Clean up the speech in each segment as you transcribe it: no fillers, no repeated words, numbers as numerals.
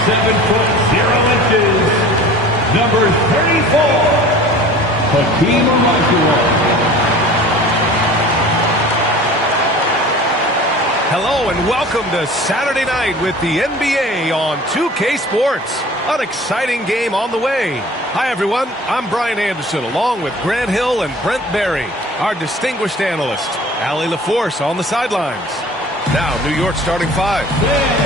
7'0", number 34, Hakeem Olajuwon. Hello and welcome to Saturday night with the NBA on 2K Sports. An exciting game on the way. Hi everyone, I'm Brian Anderson along with Grant Hill and Brent Barry, our distinguished analyst. Allie LaForce on the sidelines. Now New York starting five.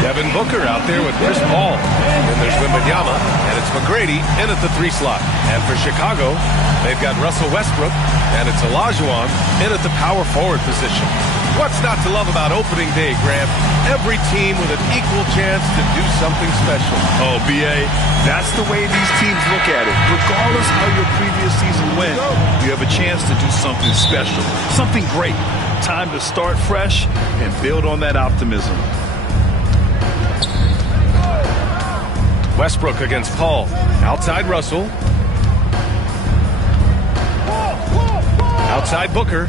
Devin Booker out there with Chris Paul. Then there's Wembanyama and it's McGrady in at the 3 slot. And for Chicago, they've got Russell Westbrook and it's Olajuwon in at the power forward position. What's not to love about opening day, Grant? Every team with an equal chance to do something special. Oh, B.A., that's the way these teams look at it. Regardless how your previous season went, you have a chance to do something special, something great. Time to start fresh and build on that optimism. Westbrook against Paul. Outside Russell. Outside Booker.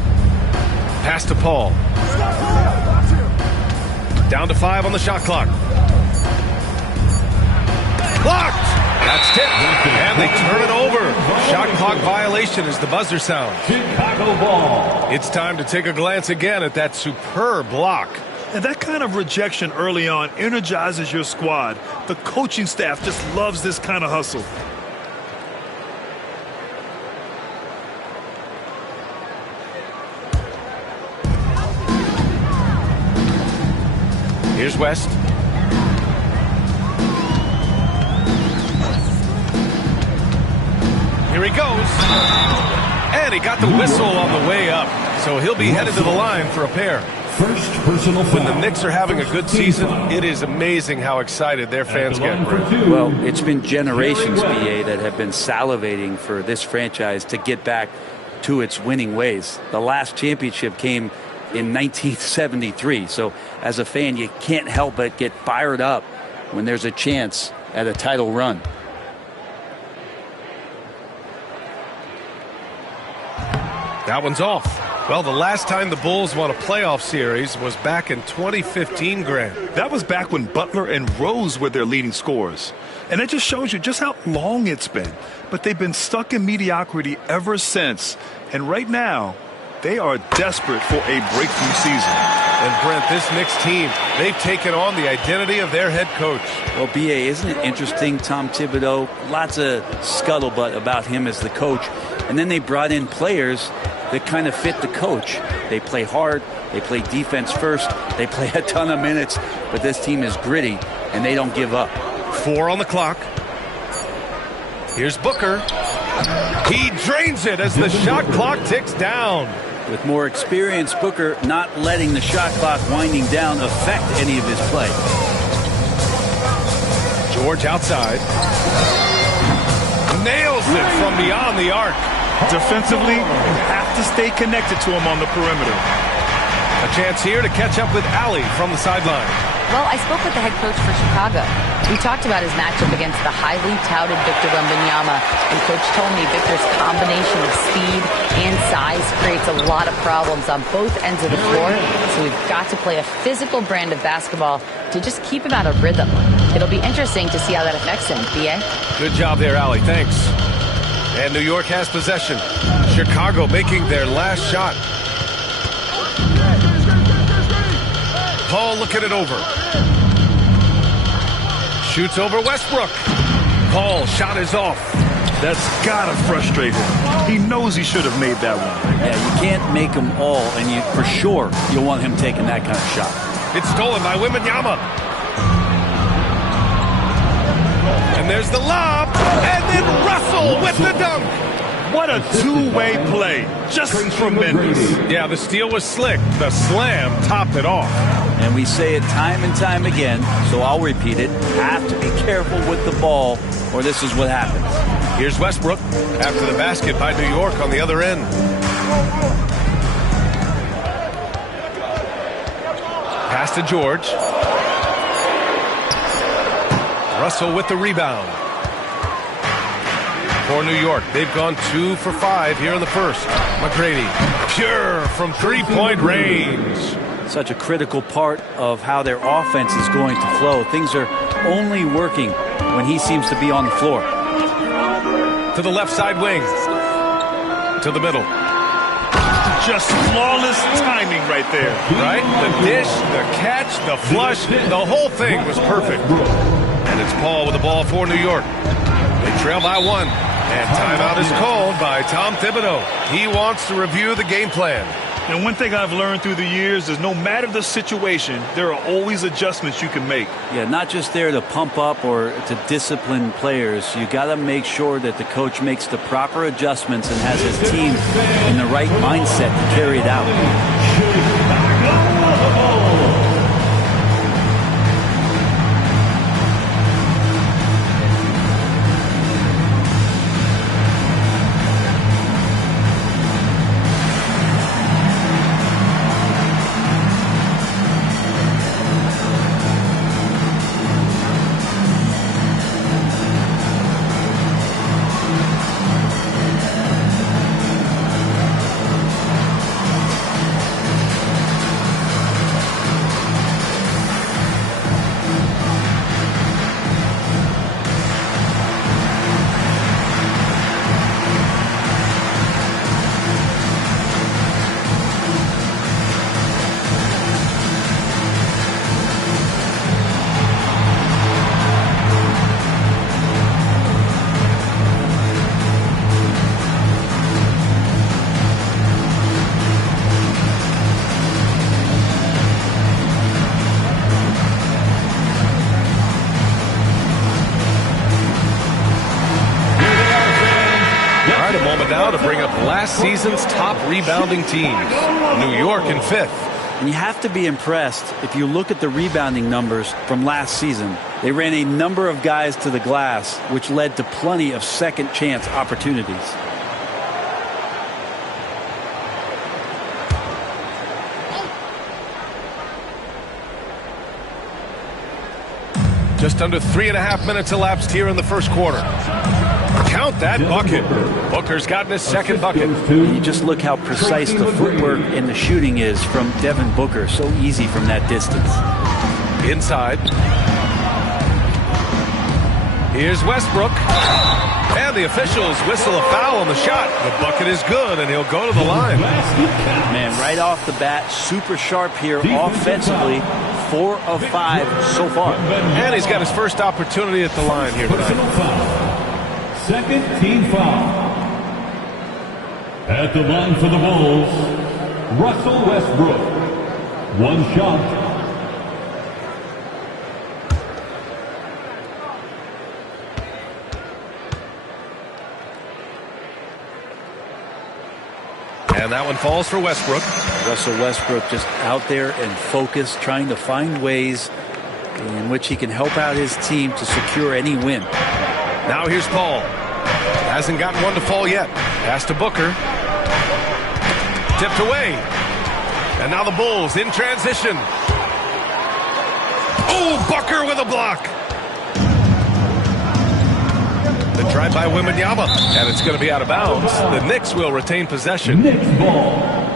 Pass to Paul. Down to 5 on the shot clock. Blocked! That's tipped. And they turn it over. Shot clock violation as the buzzer sounds. Chicago ball. It's time to take a glance again at that superb block. And that kind of rejection early on energizes your squad. The coaching staff just loves this kind of hustle. Here's West. Here he goes. And he got the whistle on the way up. So he'll be headed to the line for a pair. First personal foul. When the Knicks are having a good season, it is amazing how excited their fans get. Well, it's been generations, BA, that have been salivating for this franchise to get back to its winning ways. The last championship came in 1973. So as a fan, you can't help but get fired up when there's a chance at a title run. That one's off. Well, the last time the Bulls won a playoff series was back in 2015, Grant. That was back when Butler and Rose were their leading scorers. And it just shows you just how long it's been. But they've been stuck in mediocrity ever since. And right now, they are desperate for a breakthrough season. And Brent, this Knicks team, they've taken on the identity of their head coach. Well, BA, isn't it interesting, Tom Thibodeau? Lots of scuttlebutt about him as the coach. And then they brought in players that kind of fit the coach. They play hard, they play defense first, they play a ton of minutes, but this team is gritty, and they don't give up. 4 on the clock. Here's Booker. He drains it as the shot clock ticks down. With more experience, Booker not letting the shot clock winding down affect any of his play. George outside. Nails it from beyond the arc. Defensively, you have to stay connected to him on the perimeter. A chance here to catch up with Allie from the sideline. Well, I spoke with the head coach for Chicago. We talked about his matchup against the highly touted Victor Wembanyama, and Coach told me Victor's combination of speed and size creates a lot of problems on both ends of the floor, so we've got to play a physical brand of basketball to just keep him out of rhythm. It'll be interesting to see how that affects him, B.A. Good job there, Allie. Thanks. And New York has possession. Chicago making their last shot. Paul looking it over. Shoots over Westbrook. Paul shot is off. That's gotta frustrate him. He knows he should have made that one. Yeah, you can't make them all, and you for sure you'll want him taking that kind of shot. It's stolen by Wembanyama. And there's the lob. And then Russell with the dunk. What a two-way play. Just tremendous. Yeah, the steal was slick. The slam topped it off. And we say it time and time again, so I'll repeat it. Have to be careful with the ball, or this is what happens. Here's Westbrook after the basket by New York on the other end. Pass to George. Russell with the rebound. For New York, they've gone 2 for 5 here in the first. McGrady, pure from three-point range. such a critical part of how their offense is going to flow. Things are only working when he seems to be on the floor. To the left side wing. To the middle. Just flawless timing right there. Right? The dish, the catch, the flush, the whole thing was perfect. And it's Paul with the ball for New York. They trail by 1. And timeout is called by Tom Thibodeau. He wants to review the game plan. And one thing I've learned through the years is no matter the situation, there are always adjustments you can make. Yeah, not just there to pump up or to discipline players. You got to make sure that the coach makes the proper adjustments and has his team in the right mindset to carry it out. Now to bring up last season's top rebounding teams. New York in 5th. And you have to be impressed if you look at the rebounding numbers from last season. They ran a number of guys to the glass, which led to plenty of second chance opportunities. Just under 3.5 minutes elapsed here in the first quarter. Count that bucket. Booker's gotten his second bucket. You just look how precise the footwork and the shooting is from Devin Booker. So easy from that distance. Inside. Here's Westbrook. And the officials whistle a foul on the shot. The bucket is good, and he'll go to the line. Man, right off the bat, super sharp here offensively. 4 of 5 so far. And he's got his first opportunity at the line here tonight. Second team foul. At the line for the Bulls, Russell Westbrook. 1 shot. And that one falls for Westbrook. Russell Westbrook just out there and focused, trying to find ways in which he can help out his team to secure any win. Now here's Paul. Hasn't gotten one to fall yet. Pass to Booker. Tipped away. And now the Bulls in transition. Oh, Booker with a block. The drive by Wembanyama. And it's going to be out of bounds. The Knicks will retain possession. Knicks ball.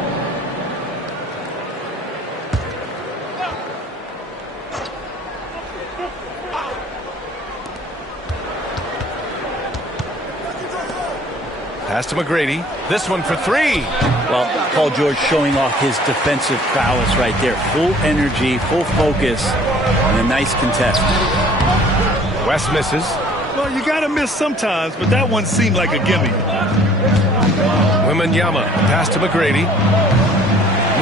Pass to McGrady. This one for 3. Well, Paul George showing off his defensive prowess right there. Full energy, full focus, and a nice contest. West misses. Well, you got to miss sometimes, but that one seemed like a gimme. Wembanyama. Pass to McGrady.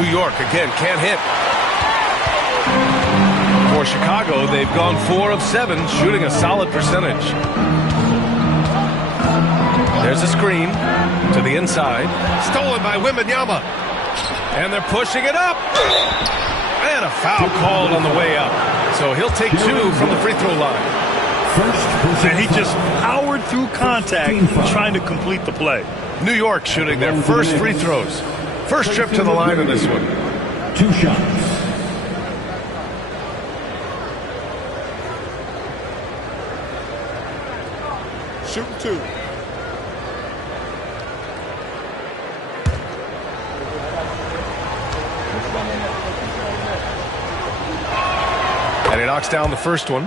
New York again can't hit. For Chicago, they've gone 4 of 7, shooting a solid percentage. There's a screen to the inside. Stolen by Wembanyama. And they're pushing it up. And a foul called on the way up. So he'll take 2 from the free throw line. And he just powered through contact trying to complete the play. New York shooting their first free throws. First trip to the line in this one. 2 shots. Shoot 2. Knocks down the first one.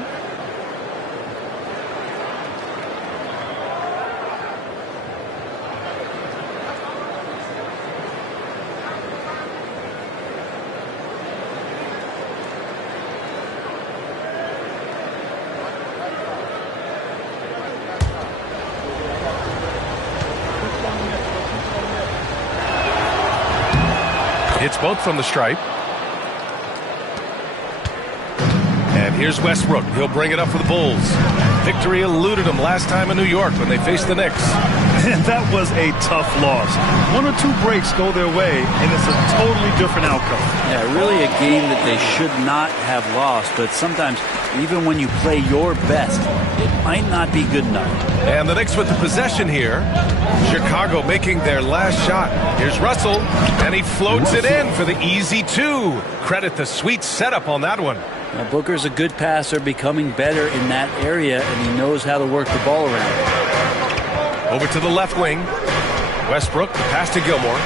Hits both from the stripe. And here's Westbrook. He'll bring it up for the Bulls. Victory eluded them last time in New York when they faced the Knicks. And that was a tough loss. 1 or 2 breaks go their way, and it's a totally different outcome. Yeah, really a game that they should not have lost, but sometimes even when you play your best, it might not be good enough. And the Knicks with the possession here. Chicago making their last shot. Here's Russell, and he floats it in for the easy 2. Credit the sweet setup on that one. Now, Booker's a good passer, becoming better in that area, and he knows how to work the ball around. Over to the left wing. Westbrook, the pass to Gilmore.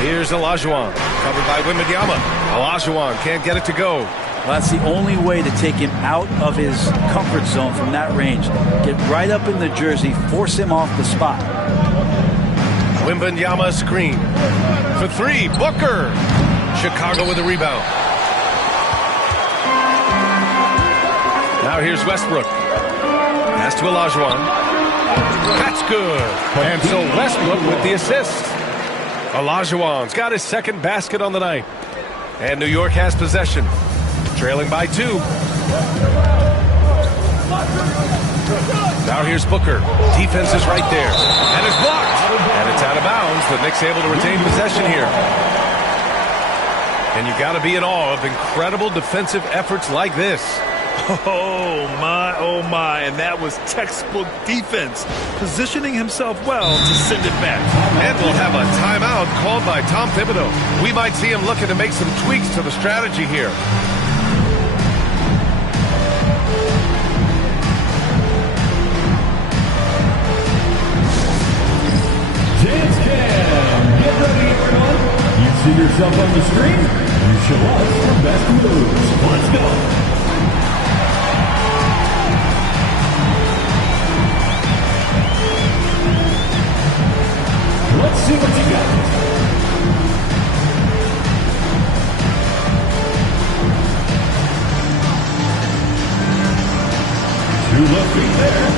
Here's Olajuwon, covered by Wembanyama. Olajuwon can't get it to go. Well, that's the only way to take him out of his comfort zone from that range. Get right up in the jersey, force him off the spot. Wembanyama screen. For 3, Booker. Chicago with a rebound. Now here's Westbrook. Pass to Olajuwon. That's good. And so Westbrook with the assist. Olajuwon's got his second basket on the night. And New York has possession. Trailing by 2. Now here's Booker. Defense is right there. And it's blocked. And it's out of bounds. The Knicks able to retain possession here. And you've got to be in awe of incredible defensive efforts like this. Oh, my. And that was textbook defense. Positioning himself well to send it back. And we'll have a timeout called by Tom Thibodeau. We might see him looking to make some tweaks to the strategy here. James Cam, get ready, everyone. You see yourself on the screen. You show us your best moves. Let's go. Let's see what you got. Two left feet there.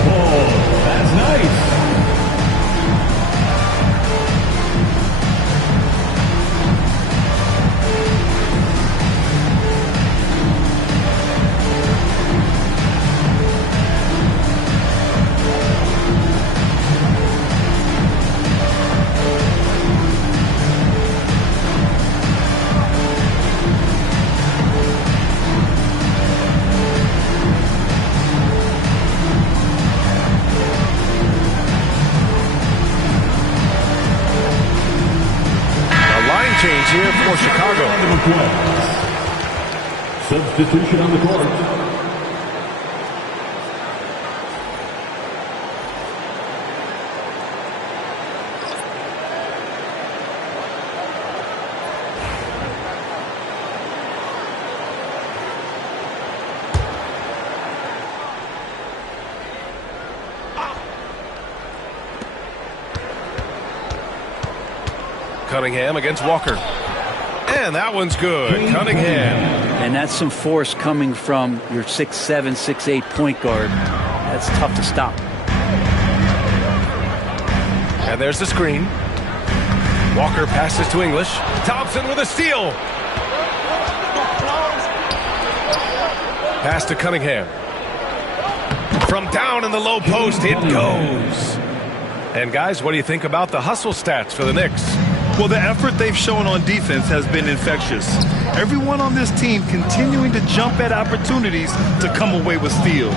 Oh, that's nice. Change here for Chicago. Substitution on the court. Cunningham against Walker. And that one's good. Cunningham. And that's some force coming from your 6'7", 6'8" point guard. That's tough to stop. And there's the screen. Walker passes to English. Thompson with a steal. Pass to Cunningham. From down in the low post, it goes. And guys, what do you think about the hustle stats for the Knicks? Well, the effort they've shown on defense has been infectious. Everyone on this team continuing to jump at opportunities to come away with steals.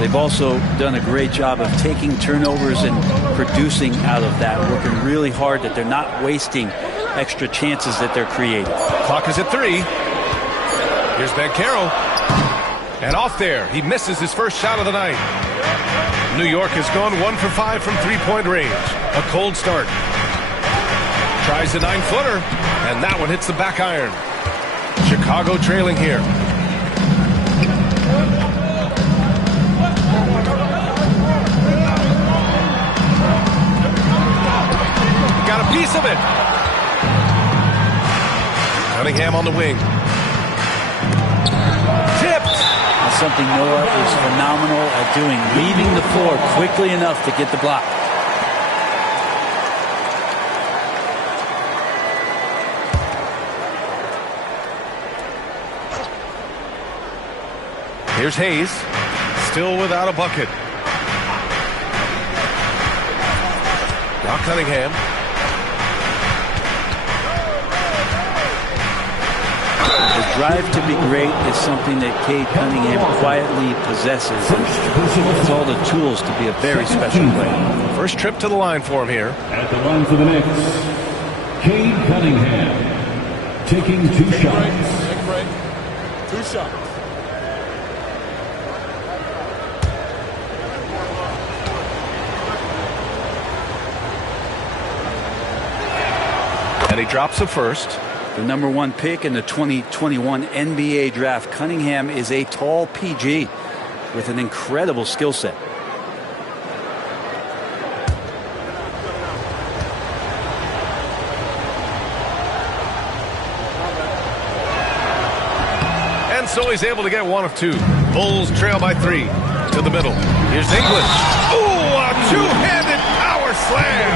They've also done a great job of taking turnovers and producing out of that, working really hard that they're not wasting extra chances that they're creating. Clock is at 3. Here's Banchero. And off there, he misses his first shot of the night. New York has gone 1 for 5 from three-point range. A cold start. Tries a 9-footer, and that one hits the back iron. Chicago trailing here. Got a piece of it. Cunningham on the wing. Tipped. That's something Noah is phenomenal at doing, leaving the floor quickly enough to get the block. Here's Hayes, still without a bucket. Now Cunningham. The drive to be great is something that Cade Cunningham quietly possesses. It's all the tools to be a very special player. First trip to the line for him here. At the line for the Knicks, Cade Cunningham taking 2 shots. 2 shots. And he drops the first. The #1 pick in the 2021 NBA draft, Cunningham is a tall PG with an incredible skill set. And so he's able to get 1 of 2. Bulls trail by 3 to the middle. Here's English. Ooh, a two-handed power slam.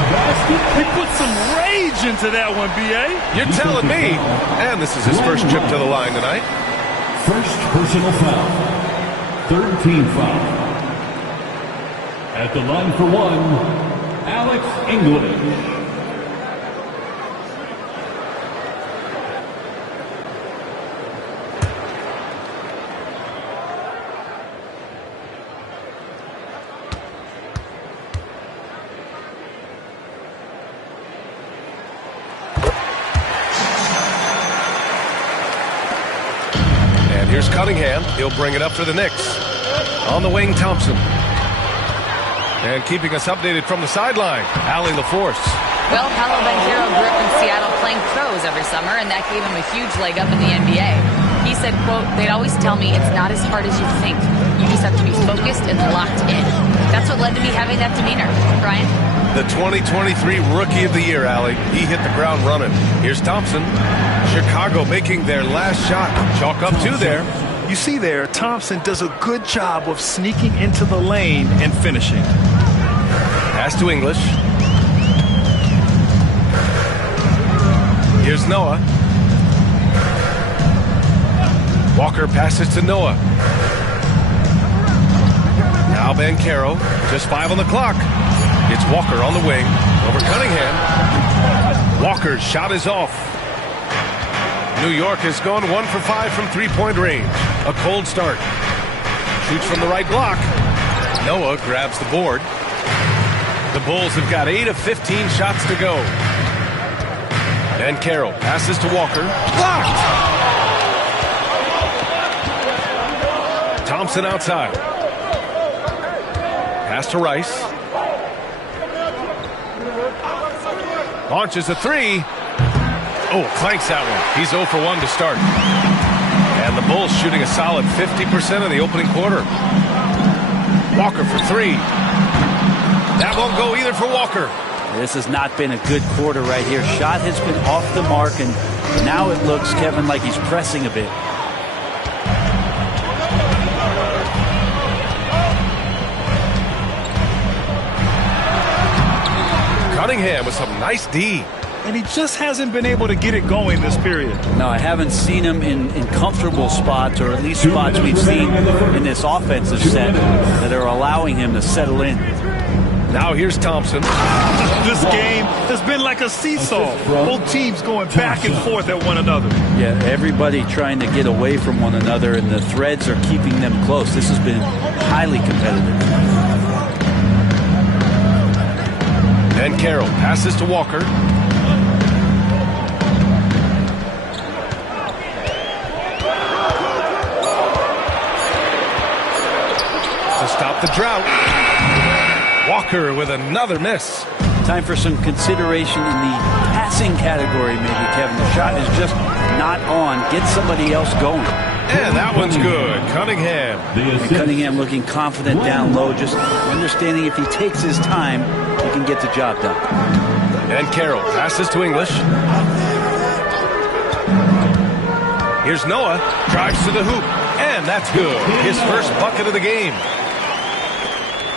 He put some rage into that one, B.A. You're telling me. And this is his first trip to the line tonight. First personal foul. 3rd team foul. At the line for 1, Alex English. Here's Cunningham. He'll bring it up for the Knicks. On the wing, Thompson. And keeping us updated from the sideline, Allie LaForce. Well, Paolo Banchero grew up in Seattle playing pros every summer, and that gave him a huge leg up in the NBA. He said, quote, "They'd always tell me it's not as hard as you think. You just have to be focused and locked in." That's what led to me having that demeanor. Brian? The 2023 Rookie of the Year, Allie. He hit the ground running. Here's Thompson. Chicago making their last shot. Chalk up 2 there. You see there, Thompson does a good job of sneaking into the lane and finishing. Pass to English. Here's Noah. Walker passes to Noah. Now Banchero. Just 5 on the clock. It's Walker on the wing. Over Cunningham. Walker's shot is off. New York has gone 1 for 5 from three-point range. A cold start. Shoots from the right block. Noah grabs the board. The Bulls have got 8 of 15 shots to go. Banchero passes to Walker. Blocked! Thompson outside. Pass to Rice. Launches a 3. Oh, clanks that one. He's 0 for 1 to start. And the Bulls shooting a solid 50% of the opening quarter. Walker for 3. That won't go either for Walker. This has not been a good quarter right here. Shot has been off the mark, and now it looks, Kevin, like he's pressing a bit. Cunningham with some nice D. And he just hasn't been able to get it going this period. No, I haven't seen him in comfortable spots, or at least spots we've seen in this offensive set that are allowing him to settle in. Now here's Thompson. This game has been like a seesaw. Both teams going back and forth at one another. Yeah, everybody trying to get away from one another, and the threads are keeping them close. This has been highly competitive. Banchero passes to Walker. To stop the drought. Walker with another miss. Time for some consideration in the passing category, maybe, Kevin. The shot is just not on. Get somebody else going. And that one's good. Cunningham. And Cunningham looking confident down low, just understanding if he takes his time, he can get the job done. And Carroll passes to English. Here's Noah. Drives to the hoop. And that's good. His first bucket of the game.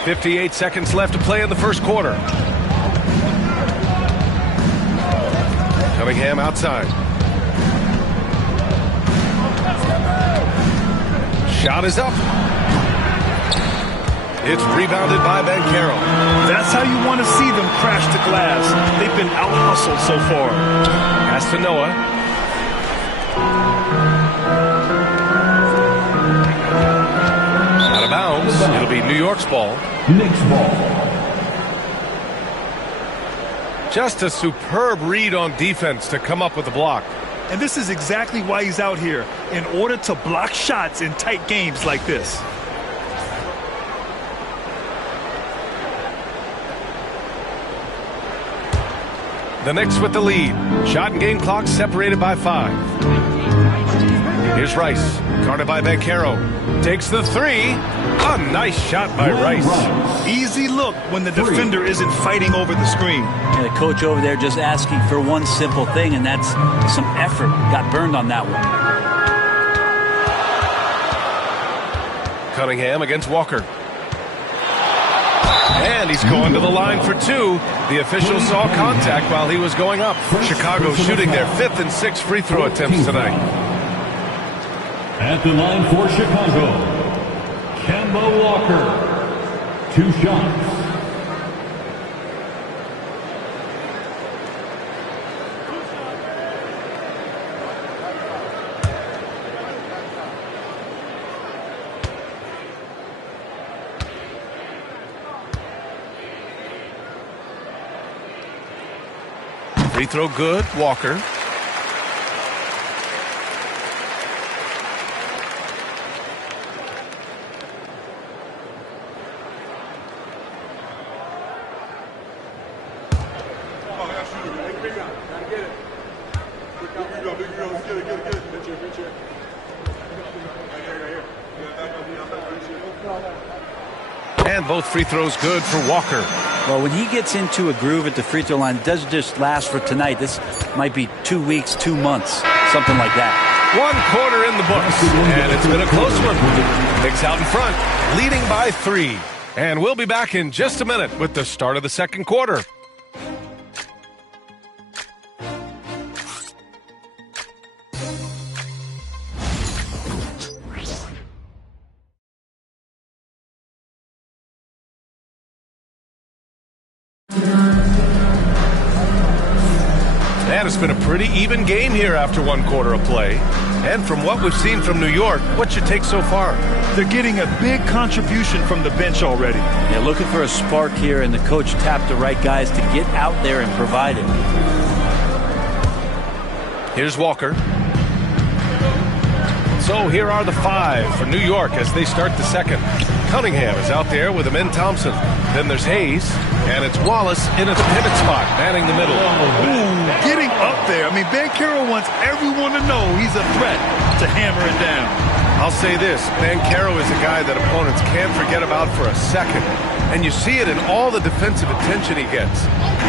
58 seconds left to play in the first quarter. Cunningham outside. Shot is up. It's rebounded by Ben Carroll. That's how you want to see them crash the glass. They've been out-hustled so far. Pass to Noah. Out of bounds. It'll be New York's ball. Knicks ball. Just a superb read on defense to come up with the block. And this is exactly why he's out here, in order to block shots in tight games like this. The Knicks with the lead. Shot and game clock separated by 5. Here's Rice. Guarded by Bankero. Takes the three. A nice shot by Rice. Easy look when the defender isn't fighting over the screen. And the coach over there just asking for one simple thing, and that's some effort. Got burned on that one. Cunningham against Walker. And he's going to the line for 2. The official saw contact while he was going up. Chicago shooting their 5th and 6th free throw attempts tonight. At the line for Chicago, Kemba Walker. 2 shots. Free throw good, Walker. And both free throws good for Walker. Well, when he gets into a groove at the free throw line, it doesn't just last for tonight. This might be 2 weeks, 2 months, something like that. 1 quarter in the books, and it's been a close one. Knicks out in front, leading by 3. And we'll be back in just a minute with the start of the second quarter. And it's been a pretty even game here after 1 quarter of play. And from what we've seen from New York, what's your take so far? They're getting a big contribution from the bench already. Yeah, looking for a spark here, and the coach tapped the right guys to get out there and provide it. Here's Walker. So here are the 5 for New York as they start the second. Cunningham is out there with Amin Thompson. Then there's Hayes, and it's Wallace in at the pivot spot, manning the middle. Ooh, getting up there. I mean, Bankero wants everyone to know he's a threat to hammer it down. I'll say this, Bankero is a guy that opponents can't forget about for a second. And you see it in all the defensive attention he gets.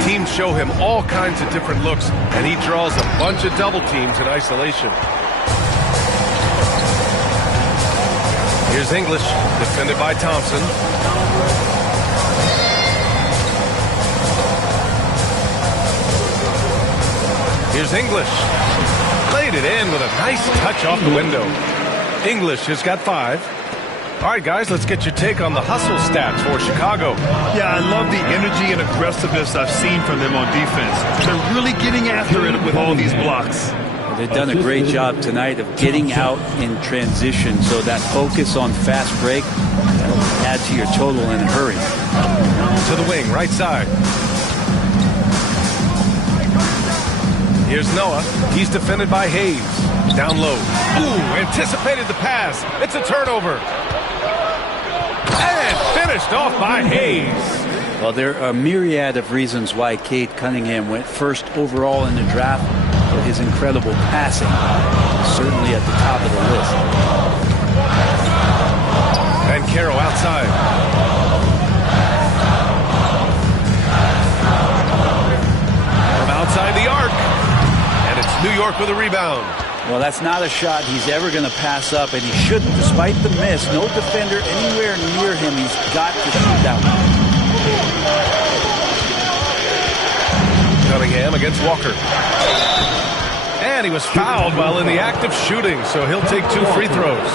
Teams show him all kinds of different looks, and he draws a bunch of double teams in isolation. Here's English, defended by Thompson. Here's English. Laid it in with a nice touch off the window. English has got 5. All right, guys, let's get your take on the hustle stats for Chicago. Yeah, I love the energy and aggressiveness I've seen from them on defense. They're really getting after it with all these blocks. They've done a great job tonight of getting out in transition, so that focus on fast break will add to your total in a hurry. To the wing, right side. Here's Noah. He's defended by Hayes. Down low. Ooh, anticipated the pass. It's a turnover. And finished off by Hayes. Well, there are a myriad of reasons why Cade Cunningham went first overall in the draft, but his incredible passing is certainly at the top of the list. And Caro outside. From outside the arc. And it's New York with a rebound. Well, that's not a shot he's ever going to pass up, and he shouldn't, despite the miss. No defender anywhere near him. He's got to shoot that one. Cunningham against Walker. And he was fouled while in the act of shooting, so he'll take 2 free throws.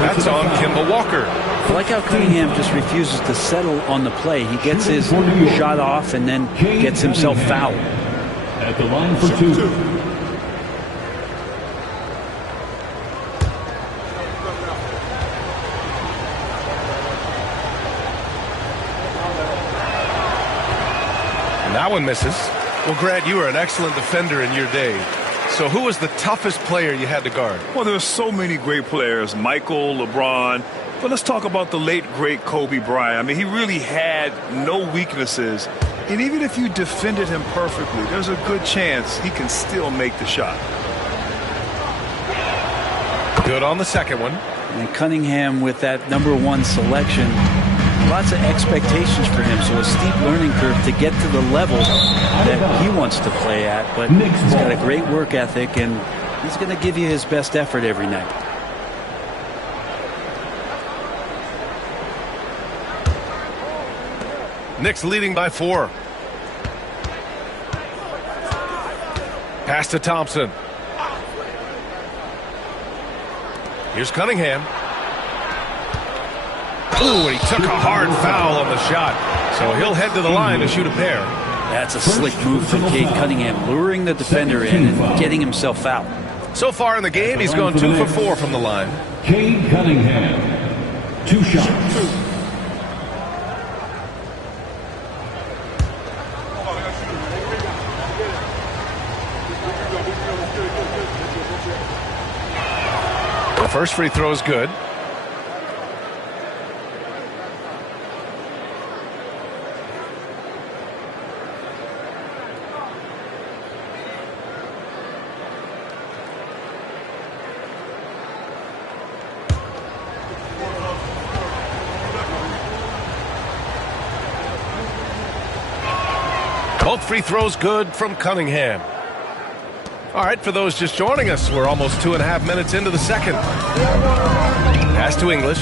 That's on Kemba Walker. I like how Cunningham just refuses to settle on the play. He gets his shot off and then gets himself fouled. At the line for 2. That one misses. Well, Grant, you were an excellent defender in your day. So who was the toughest player you had to guard? Well, there's so many great players, Michael, LeBron. But let's talk about the late, great Kobe Bryant. I mean, he really had no weaknesses. And even if you defended him perfectly, there's a good chance he can still make the shot. Good on the second one. And Cunningham with that #1 selection. Lots of expectations for him, so a steep learning curve to get to the level that he wants to play at. But he's got a great work ethic, and he's going to give you his best effort every night. Knicks leading by 4. Pass to Thompson. Here's Cunningham. Ooh, and he took a hard foul on the shot. So he'll head to the line to shoot a pair. That's a slick move from Cade Cunningham, luring the defender in and getting himself out. So far in the game, he's gone 2 for 4 from the line. Cade Cunningham, 2 shots. The first free throw is good. Both free throws good from Cunningham. All right, for those just joining us, we're almost 2.5 minutes into the second. Pass to English.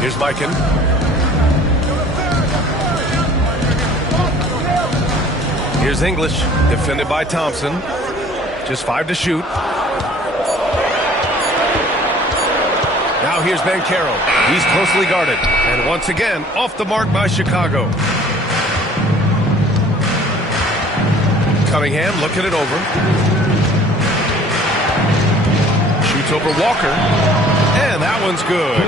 Here's Mikan. Here's English, defended by Thompson. Just 5 to shoot. Now here's Caro. He's closely guarded. And once again, off the mark by Chicago. Cunningham looking it over. Shoots over Walker. And that one's good.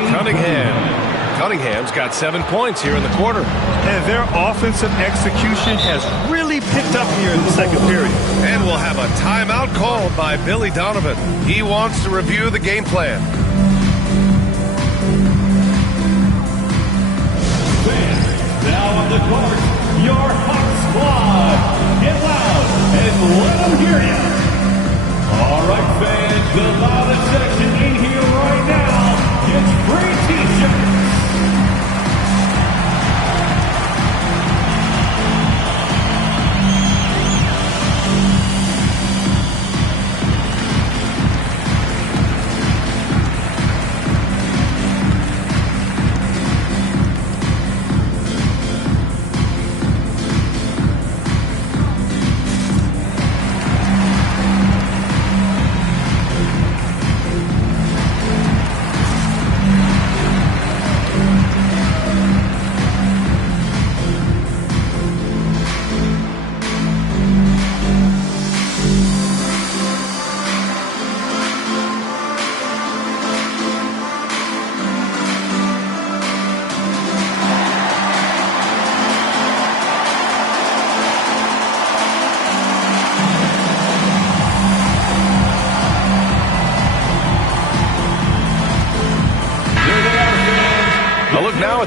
Cunningham's got 7 points here in the quarter. And their offensive execution has really picked up here in the second period. And we'll have a timeout called by Billy Donovan. He wants to review the game plan. Now on the court, your Hawk Squad. Get loud and let them hear you. All right, fans, the loudest section in here right now gets free T-shirts.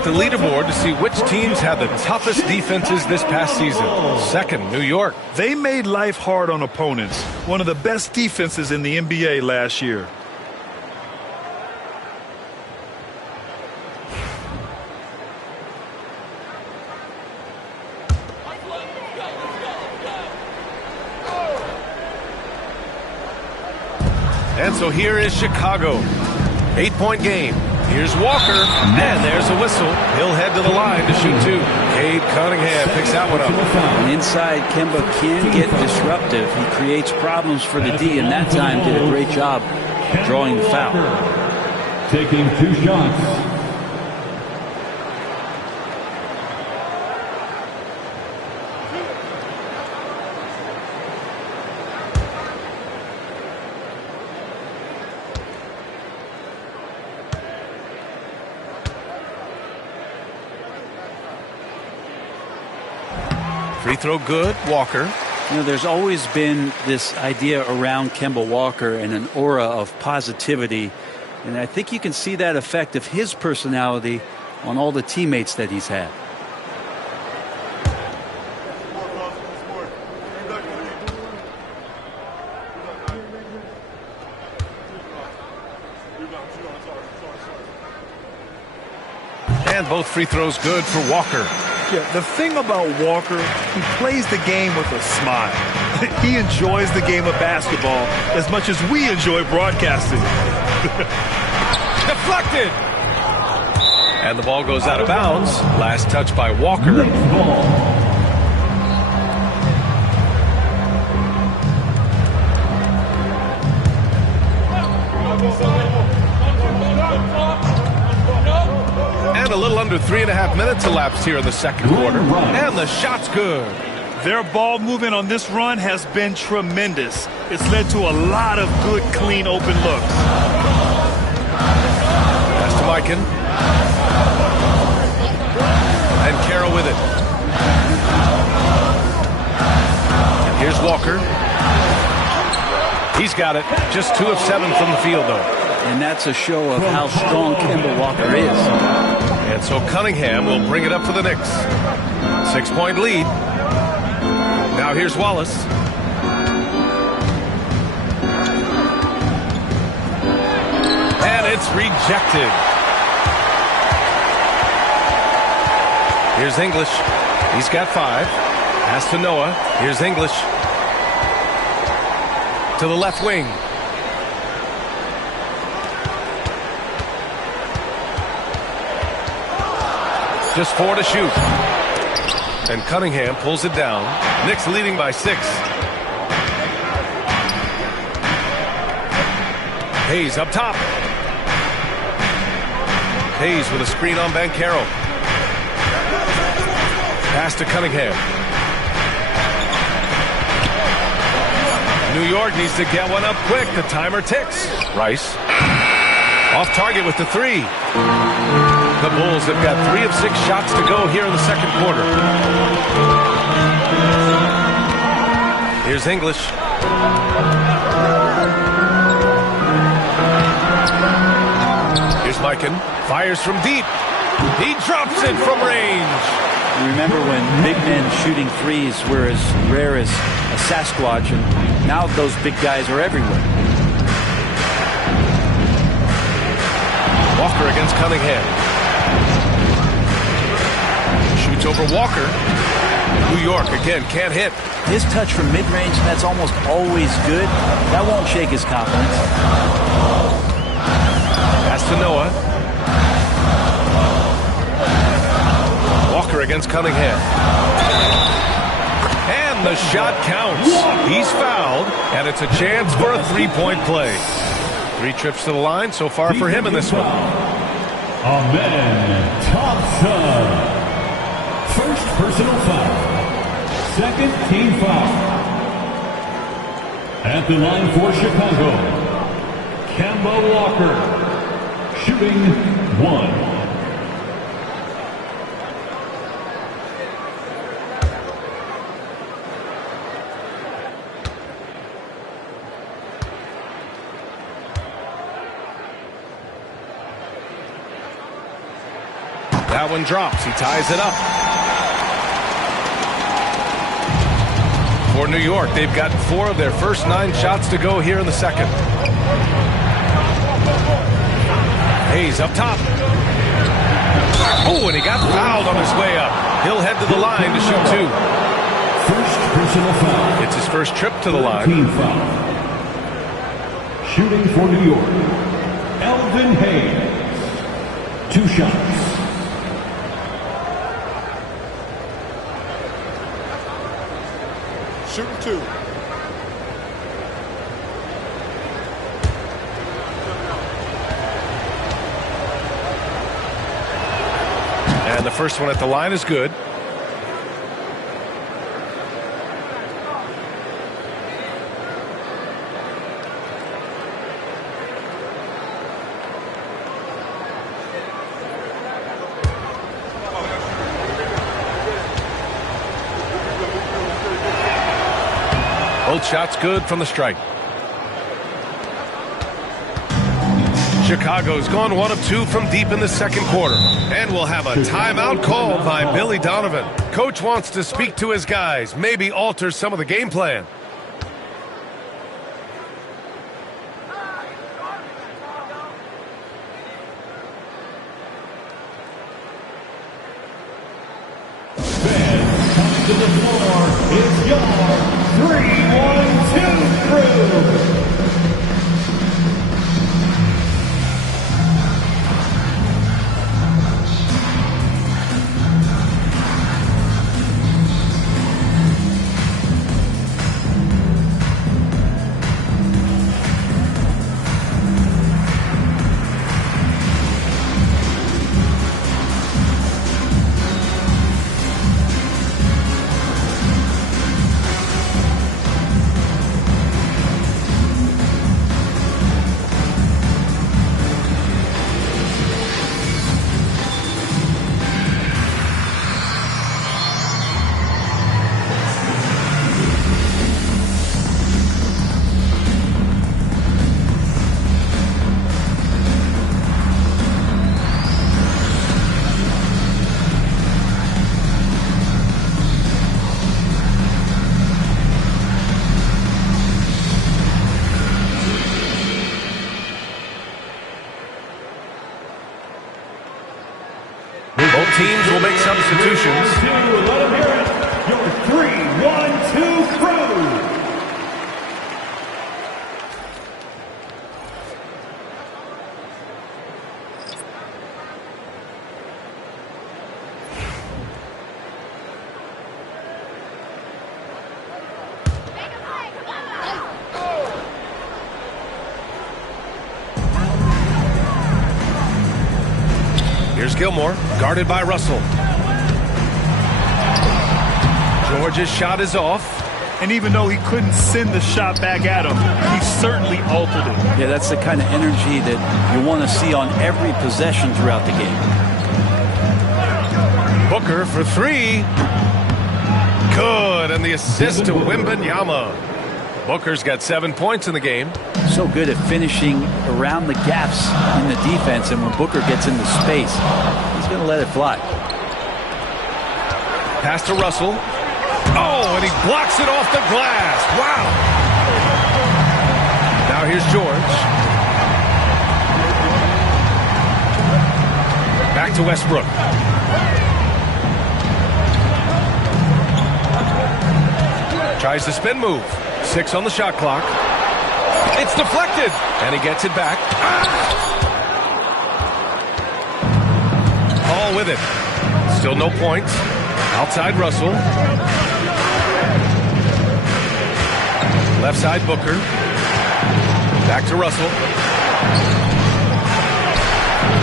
the leaderboard to see which teams had the toughest defenses this past season. Second, New York. They made life hard on opponents. One of the best defenses in the NBA last year. And so here is Chicago. 8-point game. Here's Walker, and there's a whistle. He'll head to the line to shoot two. Cade Cunningham picks that one up. And inside, Kemba can get disruptive. He creates problems for the D, and that time did a great job drawing the foul. Taking 2 shots. Free throw good, Walker. You know, there's always been this idea around Kemba Walker and an aura of positivity. And I think you can see that effect of his personality on all the teammates that he's had. And both free throws good for Walker. Yeah, the thing about Walker, he plays the game with a smile. He enjoys the game of basketball as much as we enjoy broadcasting. Deflected! And the ball goes out of bounds. Last touch by Walker. And a little under 3.5 minutes elapsed here in the second quarter. And the shot's good. Their ball movement on this run has been tremendous. It's led to a lot of good, clean, open looks. Pass to Mikan. And Carroll with it. And here's Walker. He's got it. Just 2 of 7 from the field, though. And that's a show of how strong Kemba Walker is. And so Cunningham will bring it up for the Knicks. 6-point lead. Now here's Wallace. And it's rejected. Here's English. He's got 5. Pass to Noah. Here's English. To the left wing. Just 4 to shoot. And Cunningham pulls it down. Knicks leading by 6. Hayes up top. Hayes with a screen on Banchero. Pass to Cunningham. New York needs to get one up quick. The timer ticks. Rice. Off target with the 3. The Bulls have got 3 of 6 shots to go here in the second quarter. Here's English. Here's Mikan. Fires from deep. He drops it from range. You remember when big men shooting threes were as rare as a Sasquatch, and now those big guys are everywhere. Walker against Cunningham. Shoots over Walker. New York again can't hit. His touch from mid-range, that's almost always good. That won't shake his confidence. Pass to Noah. Walker against Cunningham. And the shot counts. He's fouled, and it's a chance for a 3-point play. 3 trips to the line so far for him in this one. Amen Thompson. First personal foul. Second team foul. At the line for Chicago, Kemba Walker, shooting 1. That one drops. He ties it up. For New York, they've got 4 of their first 9 shots to go here in the second. Hayes up top. Oh, and he got fouled on his way up. He'll head to the line to shoot 2. First personal foul. It's his first trip to the line. Team foul. Shooting for New York, Elvin Hayes. 2 shots. Shooting 2. And the first one at the line is good. Both shots good from the stripe. Chicago's gone 1 of 2 from deep in the second quarter. And we'll have a timeout called by Billy Donovan. Coach wants to speak to his guys, maybe alter some of the game plan. To the floor is your 3-1-2 crew. Both teams will make substitutions. Let them hear it. Your 3-1-2 crew. Here's Gilmore, guarded by Russell. George's shot is off. And even though he couldn't send the shot back at him, he certainly altered it. Yeah, that's the kind of energy that you want to see on every possession throughout the game. Booker for 3. Good, and the assist to Wembanyama. Booker's got 7 points in the game. So good at finishing around the gaps in the defense, and when Booker gets into space, he's going to let it fly. Pass to Russell. Oh, and he blocks it off the glass. Wow. Now here's George. Back to Westbrook. Tries the spin move. 6 on the shot clock. It's deflected, and he gets it back. All with it. Still no points. Outside Russell. Left side Booker. Back to Russell.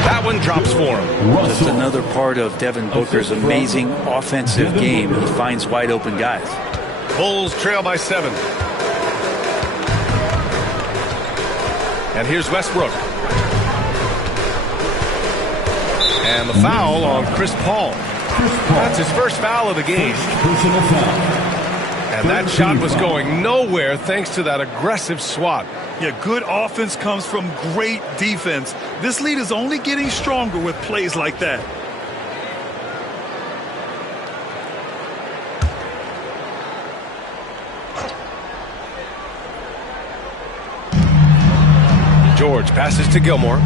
That one drops for him. Just another part of Devin Booker's amazing offensive game. He finds wide open guys. Bulls trail by 7. And here's Westbrook. And the foul on Chris Paul. That's his first foul of the game. And that shot was going nowhere thanks to that aggressive swat. Yeah, good offense comes from great defense. This lead is only getting stronger with plays like that. George. Passes to Gilmore.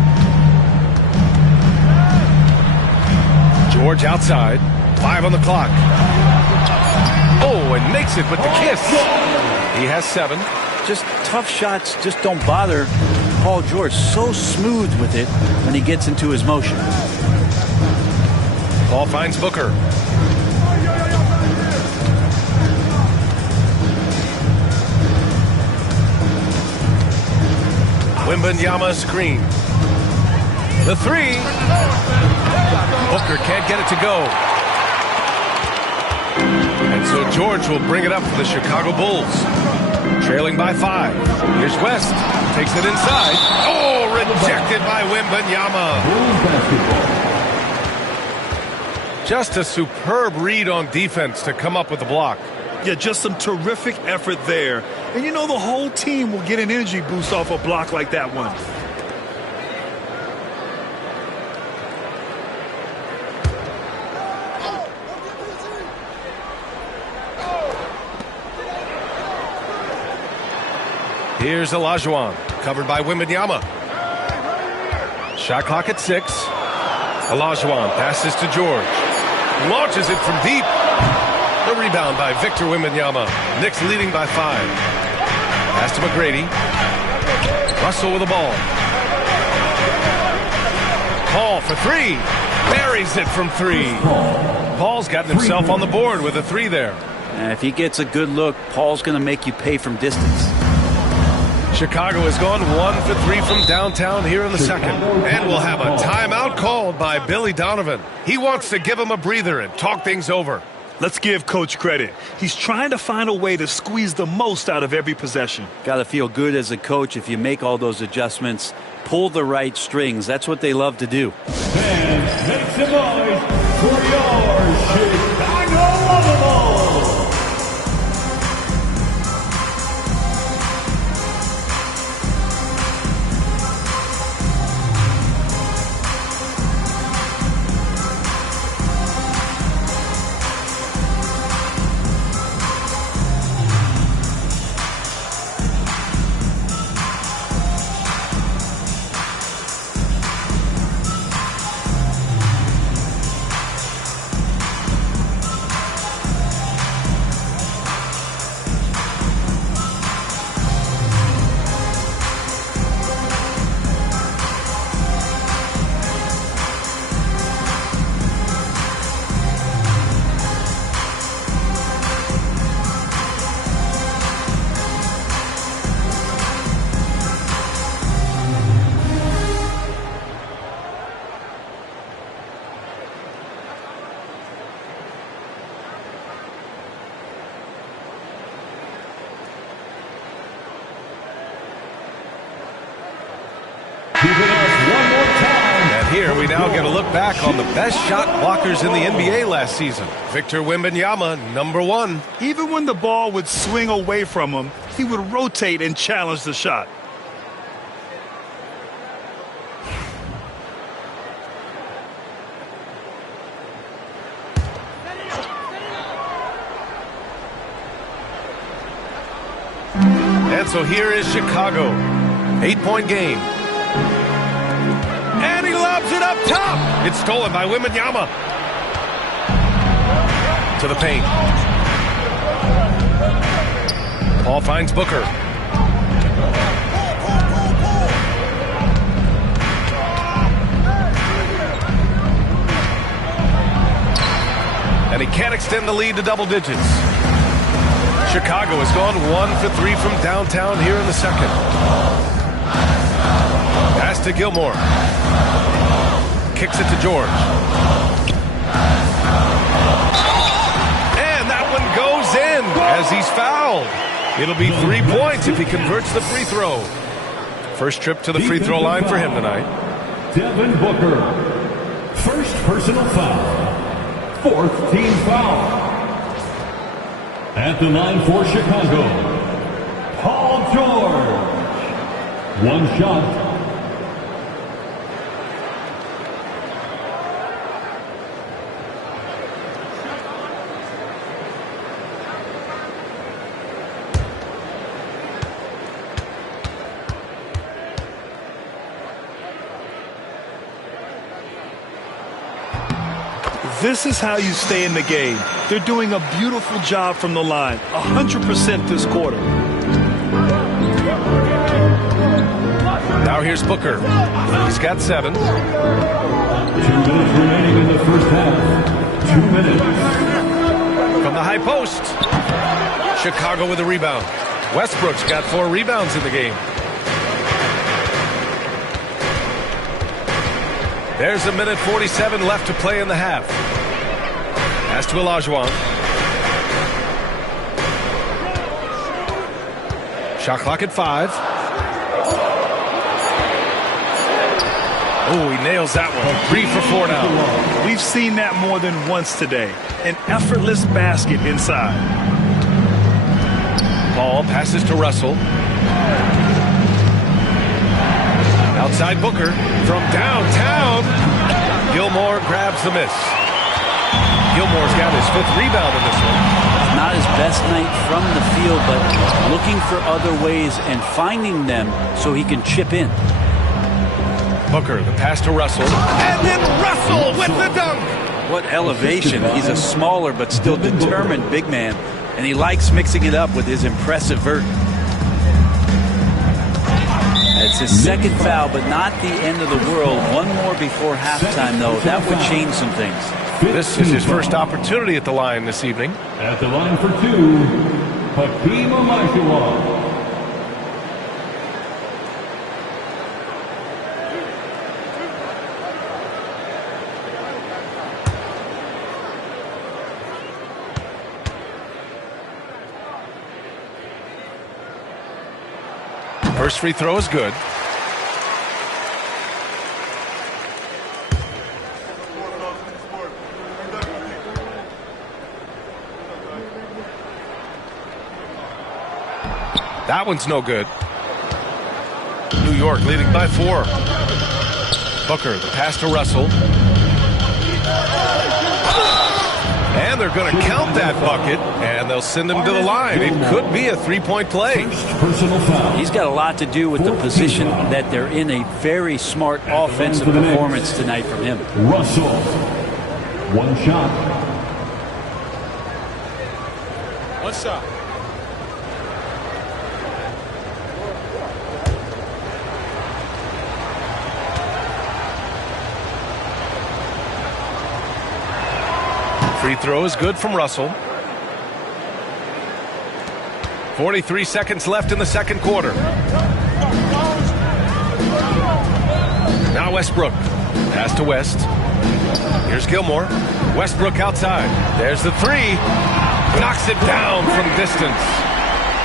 George outside. 5 on the clock. Oh, and makes it with the kiss. He has 7. Just tough shots just don't bother Paul George. So smooth with it when he gets into his motion. Ball finds Booker. Wembanyama screen. The 3. Booker can't get it to go. And so George will bring it up for the Chicago Bulls. Trailing by 5. Here's West. Takes it inside. Oh, rejected by Wembanyama. Just a superb read on defense to come up with the block. Yeah, just some terrific effort there. And you know the whole team will get an energy boost off a block like that one. Here's Olajuwon, covered by Wembanyama. Shot clock at 6. Olajuwon passes to George. Launches it from deep. The rebound by Victor Wembanyama. Knicks leading by 5. Pass to McGrady. Russell with the ball. Paul for 3. Buries it from 3. Paul's gotten himself on the board with a 3 there. And if he gets a good look, Paul's going to make you pay from distance. Chicago has gone 1 for 3 from downtown here in the second. And we'll have a timeout called by Billy Donovan. He wants to give him a breather and talk things over. Let's give Coach credit. He's trying to find a way to squeeze the most out of every possession. Got to feel good as a coach if you make all those adjustments, pull the right strings. That's what they love to do. Fans, make some noise for your Chicago Lovables. And here we now get a look back on the best shot blockers in the NBA last season. Victor Wembanyama, number 1. Even when the ball would swing away from him, he would rotate and challenge the shot. And so here is Chicago. 8-point game. And he lobs it up top. It's stolen by Wembanyama. To the paint. Paul finds Booker. And he can't extend the lead to double digits. Chicago has gone 1 for 3 from downtown here in the second. Pass to Gilmore. Kicks it to George. And that one goes in as he's fouled. It'll be 3 points if he converts the free throw. First trip to the free throw line for him tonight. Devin Booker. First personal foul. 4th team foul. At the line for Chicago, Paul George. 1 shot. This is how you stay in the game. They're doing a beautiful job from the line, 100% this quarter. Now here's Booker. He's got 7. 2 minutes remaining in the first half. 2 minutes. From the high post. Chicago with a rebound. Westbrook's got 4 rebounds in the game. There's 1:47 left to play in the half. Pass to Olajuwon. Shot clock at 5. Oh, he nails that one. 3 for 4 now. We've seen that more than once today. An effortless basket inside. Ball passes to Russell. Outside Booker from downtown. Gilmore grabs the miss. Gilmore's got his 5th rebound in this one. Not his best night from the field, but looking for other ways and finding them so he can chip in. Booker, the pass to Russell. And then Russell with the dunk. What elevation. He's a smaller but still determined big man, and he likes mixing it up with his impressive vert. It's his 2nd foul, but not the end of the world. 1 more before halftime, though. That would change some things. This is his first opportunity at the line this evening. At the line for 2, Hakeem Olajuwon. First free throw is good. That one's no good. New York leading by 4. Booker, the pass to Russell. And they're going to count that bucket, and they'll send him to the line. It could be a 3-point play. Personal foul. He's got a lot to do with the position that they're in. A very smart offensive performance tonight from him. Russell. 1 shot. 1 shot. Free throw is good from Russell. 43 seconds left in the second quarter. Now Westbrook. Pass to West. Here's Gilmore. Westbrook outside. There's the 3. Knocks it down from distance.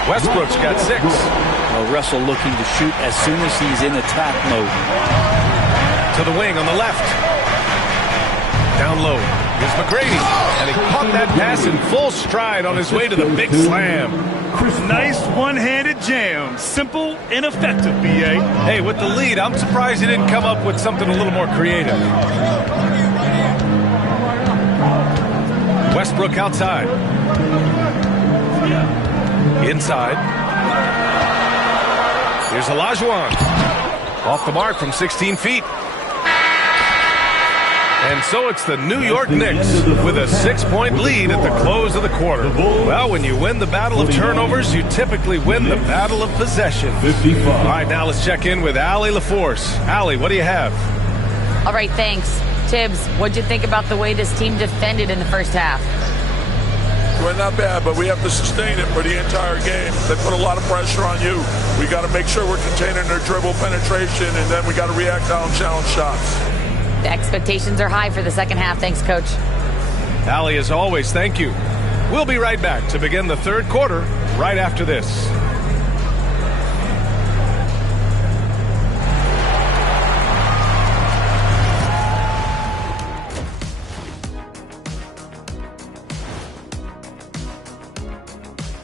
Westbrook's got 6. Well, Russell looking to shoot as soon as he's in attack mode. To the wing on the left. Down low. Here's McGrady, and he caught that pass in full stride on his way to the big slam. Nice one-handed jam. Simple and effective, B.A. Hey, with the lead, I'm surprised he didn't come up with something a little more creative. Westbrook outside. Inside. Here's Olajuwon. Off the mark from 16 feet. And so it's the New York Knicks with a 6-point lead at the close of the quarter. Well, when you win the battle of turnovers, you typically win the battle of possession. 55. All right, now let's check in with Allie LaForce. Allie, what do you have? All right, thanks. Tibbs, what'd you think about the way this team defended in the first half? Well, not bad, but we have to sustain it for the entire game. They put a lot of pressure on you. We got to make sure we're containing their dribble penetration, and then we got to react on challenge shots. The expectations are high for the second half. Thanks, Coach. Allie, as always, thank you. We'll be right back to begin the third quarter right after this.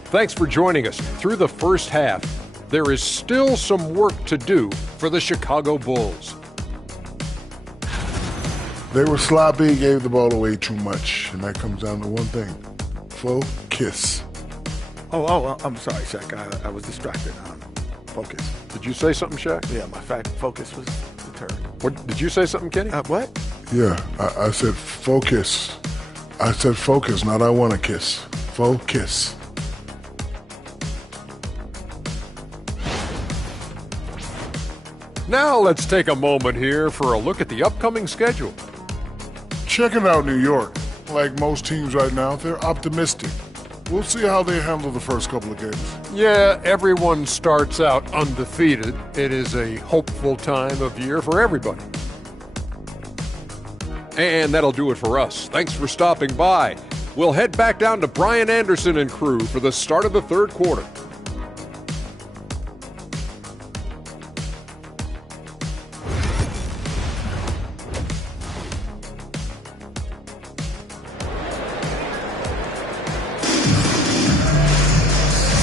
Thanks for joining us through the first half. There is still some work to do for the Chicago Bulls. They were sloppy, gave the ball away too much, and that comes down to one thing. Focus. I'm sorry, Shaq. I was distracted. Focus. Did you say something, Shaq? Yeah, my focus was deterred. What, did you say something, Kenny? What? Yeah, I said focus. I said focus, not I want to kiss. Focus. Now let's take a moment here for a look at the upcoming schedule. Checking out New York. Like most teams right now, they're optimistic. We'll see how they handle the first couple of games. Yeah, everyone starts out undefeated. It is a hopeful time of year for everybody. And that'll do it for us. Thanks for stopping by. We'll head back down to Brian Anderson and crew for the start of the third quarter.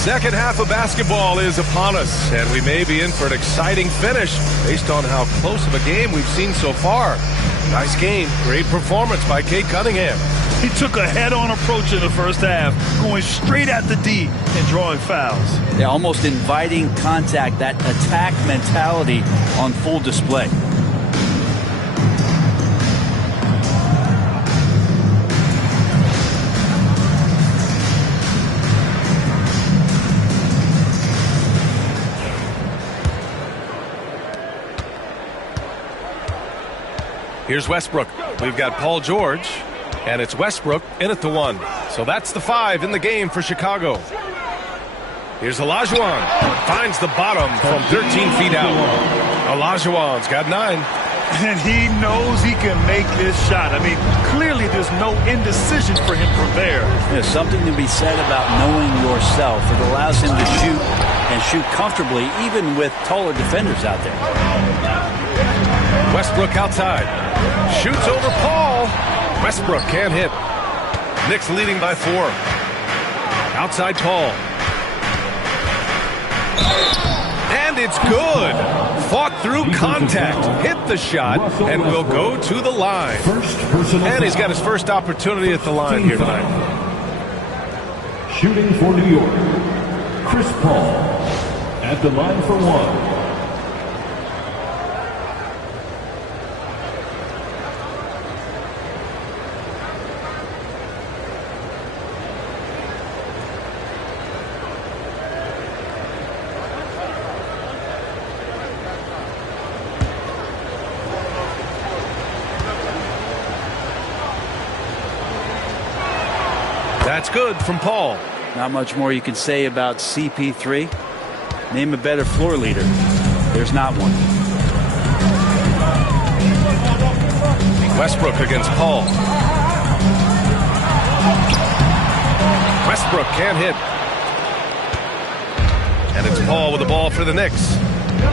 Second half of basketball is upon us, and we may be in for an exciting finish based on how close of a game we've seen so far. Nice game. Great performance by Cade Cunningham. He took a head-on approach in the first half, going straight at the D and drawing fouls. Yeah, almost inviting contact, that attack mentality on full display. Here's Westbrook. We've got Paul George, and it's Westbrook in at the 1. So that's the 5 in the game for Chicago. Here's Olajuwon. Finds the bottom from 13 feet out. Olajuwon's got 9. And he knows he can make this shot. I mean, clearly there's no indecision for him from there. There's something to be said about knowing yourself. It allows him to shoot and shoot comfortably, even with taller defenders out there. Westbrook outside. Shoots over Paul. Westbrook can't hit. Knicks leading by 4. Outside Paul. And it's good. Fought through contact. Hit the shot and will go to the line. And he's got his first opportunity at the line here tonight. Shooting for New York, Chris Paul at the line for 1. That's good from Paul. Not much more you can say about CP3. Name a better floor leader. There's not one. Westbrook against Paul. Westbrook can't hit. And it's Paul with the ball for the Knicks.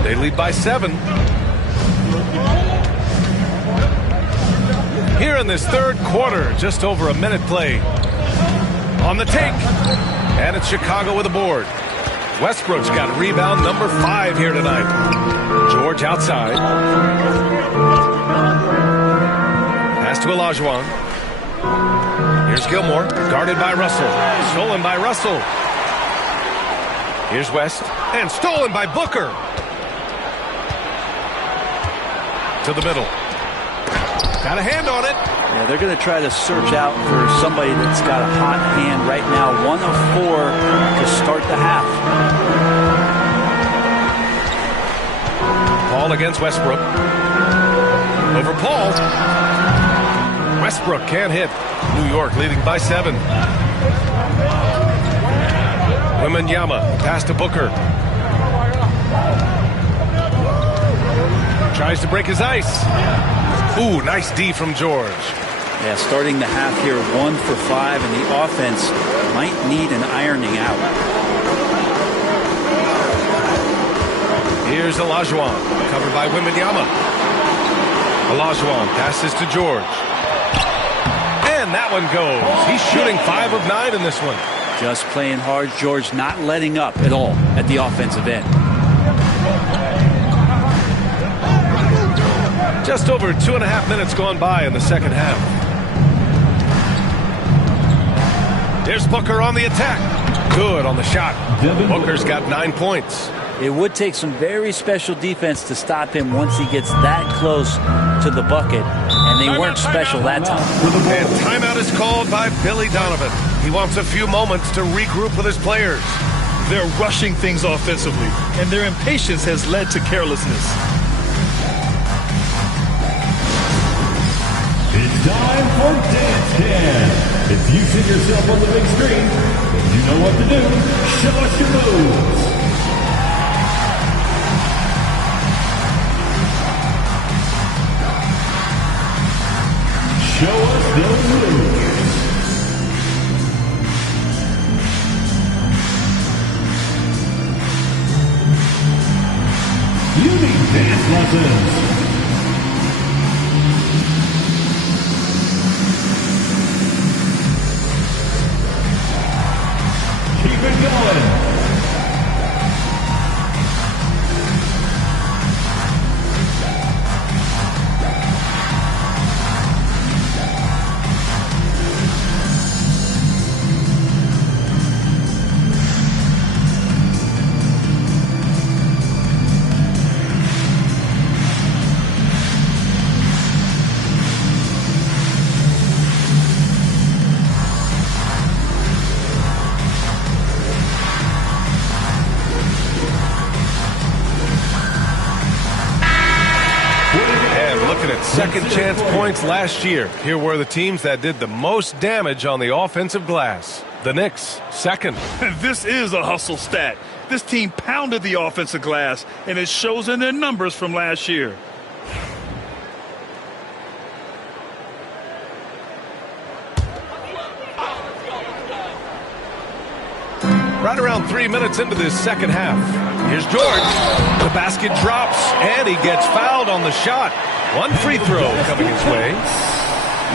They lead by 7. Here in this third quarter, just over a minute played. On the take, and it's Chicago with a board. Westbrook's got rebound number 5 here tonight. George outside. Pass to Olajuwon. Here's Gilmore, guarded by Russell. Stolen by Russell. Here's West, and stolen by Booker. To the middle. Got a hand on it. Yeah, they're going to try to search out for somebody that's got a hot hand right now. 1 of 4 to start the half. Paul against Westbrook. Over Paul. Westbrook can't hit. New York leading by 7. Wembanyama pass to Booker. Tries to break his ice. Ooh, nice D from George. Yeah, starting the half here 1 for 5, and the offense might need an ironing out. Here's Olajuwon, covered by Wembanyama. Olajuwon passes to George. And that one goes. He's shooting 5 of 9 in this one. Just playing hard. George not letting up at all at the offensive end. Just over 2.5 minutes gone by in the second half. There's Booker on the attack. Good on the shot. Booker's got 9 points. It would take some very special defense to stop him once he gets that close to the bucket, and they weren't special that time. And timeout is called by Billy Donovan. He wants a few moments to regroup with his players. They're rushing things offensively, and their impatience has led to carelessness. It's time for Dance Cam. If you see yourself on the big screen, then you know what to do. Show us your moves. Show us those moves. You need dance lessons. Keep it going. Second chance points last year. Here were the teams that did the most damage on the offensive glass. The Knicks, second. This is a hustle stat. This team pounded the offensive glass, and it shows in their numbers from last year. Right around 3 minutes into this second half. Here's George. The basket drops, and he gets fouled on the shot. One free throw coming his way.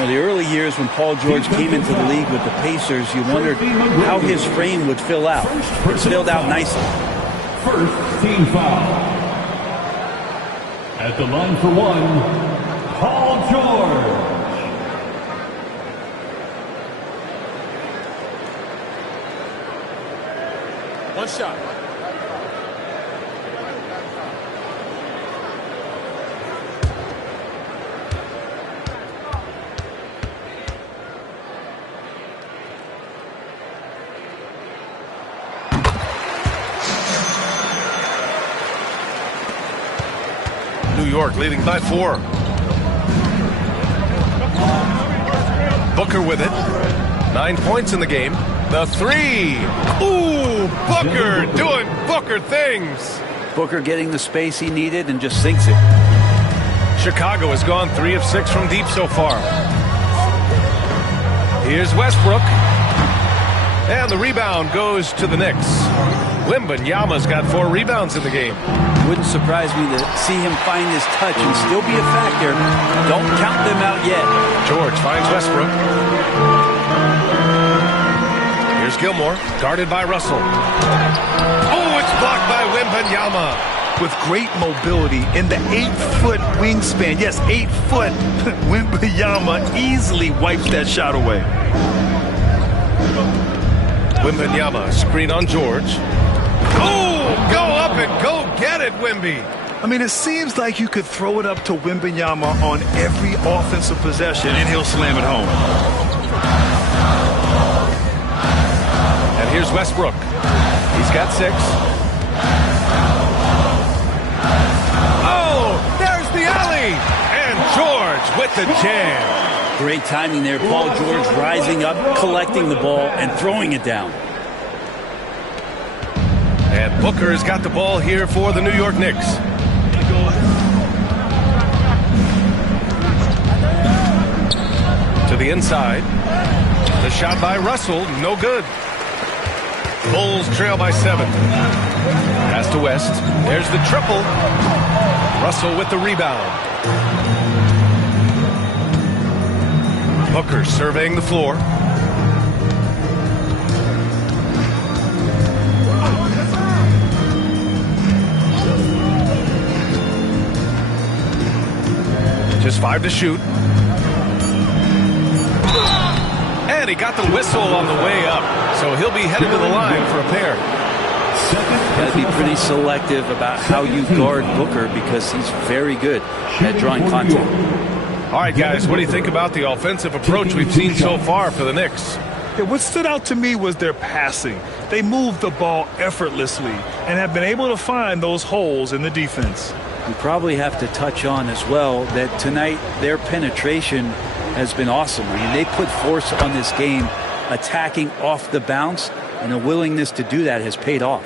In the early years when Paul George came into the league with the Pacers, you wondered how his frame would fill out. It's filled out nicely. First team foul. At the line for one, Paul George. One shot. New York leading by 4. Booker with it. 9 points in the game. The three. Ooh, Booker doing Booker things. Booker getting the space he needed and just sinks it. Chicago has gone 3 of 6 from deep so far. Here's Westbrook. And the rebound goes to the Knicks. Wembanyama's got 4 rebounds in the game. Wouldn't surprise me to see him find his touch and still be a factor. Don't count them out yet. George finds Westbrook. Here's Gilmore, guarded by Russell. Oh, it's blocked by Wembanyama. With great mobility in the 8-foot wingspan. Yes, 8 foot. Wembanyama easily wipes that shot away. Wembanyama, screen on George. Oh, go up and go get it, Wemby. I mean, it seems like you could throw it up to Wembanyama on every offensive possession, and he'll slam it home. And here's Westbrook. He's got 6. Oh, there's the alley. And George with the jam. Great timing there. Paul George rising up, collecting the ball, and throwing it down. And Booker has got the ball here for the New York Knicks. To the inside. The shot by Russell, no good. Bulls trail by 7. Pass to West. There's the triple. Russell with the rebound. Booker surveying the floor. Just 5 to shoot. And he got the whistle on the way up, so he'll be headed to the line for a pair. Got to be pretty selective about how you guard Booker because he's very good at drawing contact. All right, guys, what do you think about the offensive approach we've seen so far for the Knicks? Yeah, what stood out to me was their passing. They moved the ball effortlessly and have been able to find those holes in the defense. We probably have to touch on as well that tonight their penetration has been awesome. I mean, they put force on this game, attacking off the bounce, and the willingness to do that has paid off.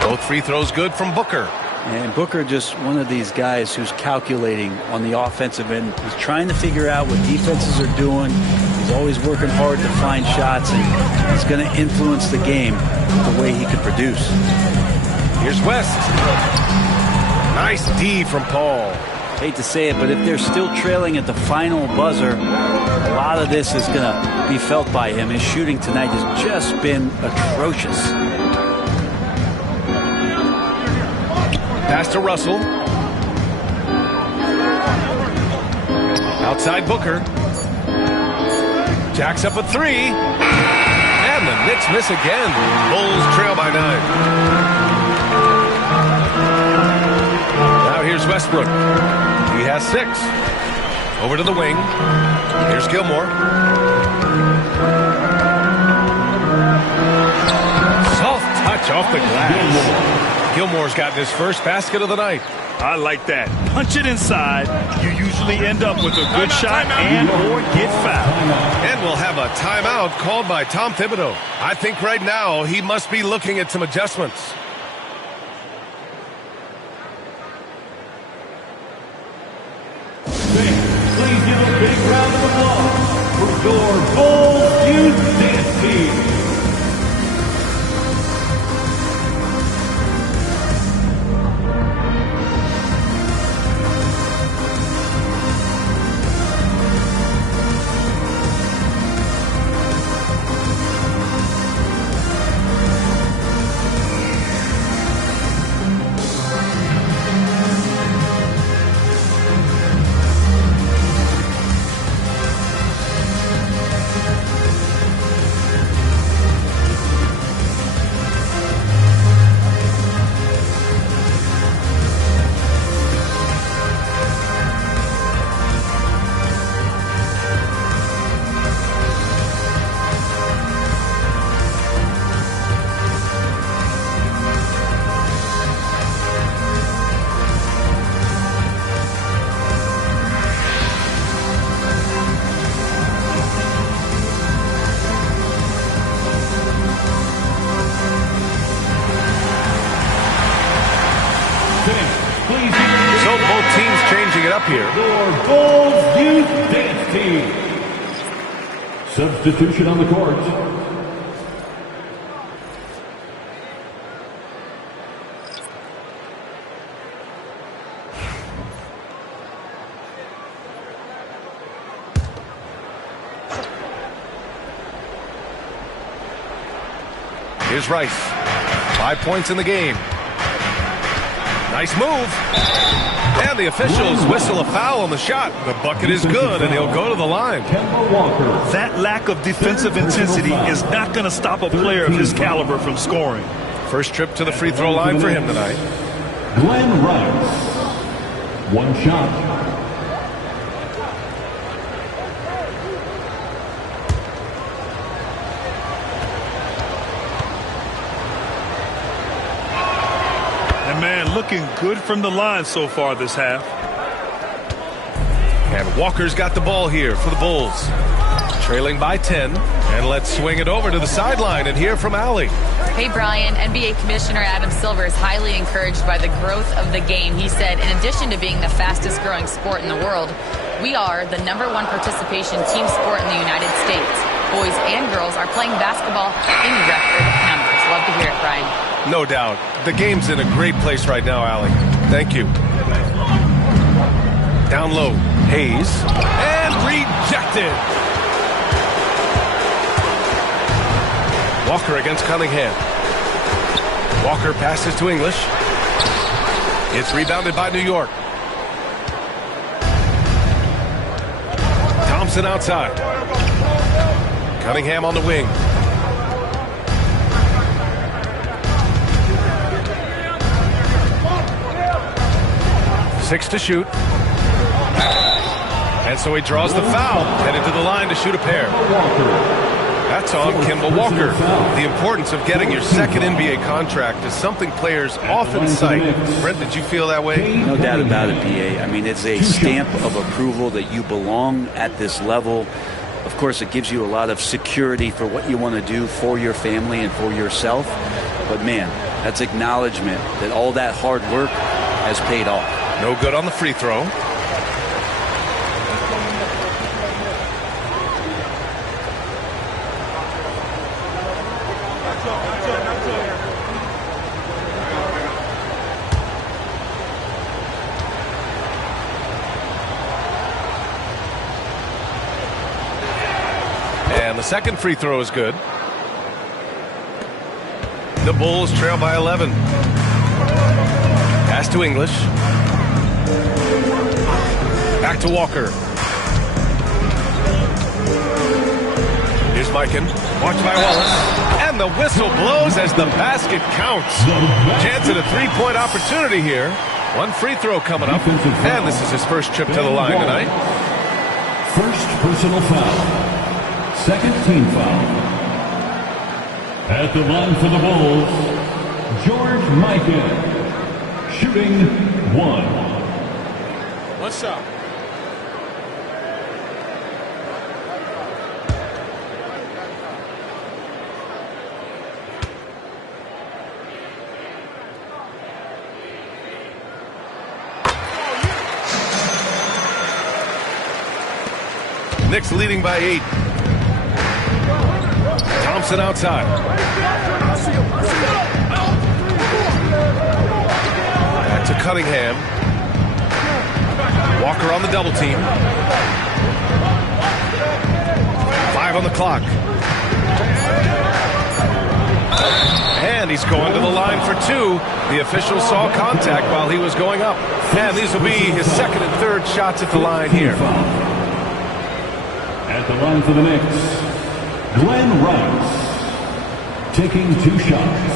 Both free throws good from Booker. And Booker just one of these guys who's calculating on the offensive end. He's trying to figure out what defenses are doing. He's always working hard to find shots, and he's going to influence the game the way he can produce. Here's West. Nice D from Paul. Hate to say it, but if they're still trailing at the final buzzer, a lot of this is going to be felt by him. His shooting tonight has just been atrocious. Pass to Russell. Outside Booker. Jacks up a three. And the Knicks miss again. Bulls trail by 9. Now here's Westbrook. He has 6. Over to the wing. Here's Gilmore. Soft touch off the glass. Gilmore's got his first basket of the night. I like that. Punch it inside. You usually end up with a good shot and or get fouled. And we'll have a timeout called by Tom Thibodeau. I think right now he must be looking at some adjustments. Please give a big round of applause for your Bulls Youth Dance Team. Here. Your Bulls Youth Dance Team. Substitution on the court. Here's Rice. 5 points in the game. Nice move. And the officials whistle a foul on the shot. The bucket is good, and he'll go to the line. That lack of defensive intensity is not going to stop a player of his caliber from scoring. First trip to the free throw line for him tonight. Glenn Rice. 1 shot. Man, looking good from the line so far this half. And Walker's got the ball here for the Bulls. Trailing by 10. And let's swing it over to the sideline and hear from Allie. Hey, Brian. NBA Commissioner Adam Silver is highly encouraged by the growth of the game. He said, in addition to being the fastest growing sport in the world, we are the #1 participation team sport in the United States. Boys and girls are playing basketball in record numbers. Love to hear it, Brian. No doubt. The game's in a great place right now, Allie. Thank you. Down low. Hayes. And rejected. Walker against Cunningham. Walker passes to English. It's rebounded by New York. Thompson outside. Cunningham on the wing. Six to shoot. And so he draws the foul, headed to the line to shoot a pair. That's on Kemba Walker. The importance of getting your second NBA contract is something players often cite. Brent, did you feel that way? No doubt about it, BA. I mean, it's a stamp of approval that you belong at this level. Of course, it gives you a lot of security for what you want to do for your family and for yourself. But, man, that's acknowledgement that all that hard work has paid off. No good on the free throw. And the second free throw is good. The Bulls trail by 11. Pass to English. Back to Walker. Here's Mikan. Watched by Wallace. And the whistle blows as the basket counts. Chance at a three-point opportunity here. One free throw coming up. And this is his first trip to the line tonight. First personal foul. Second team foul. At the line for the Bulls, George Mikan. Shooting one. What's up? Knicks leading by 8. Thompson outside. Back to Cunningham. Walker on the double team. 5 on the clock. And he's going to the line for 2. The official saw contact while he was going up. And these will be his second and third shots at the line here. At the line for the Knicks, Glenn Rice taking 2 shots.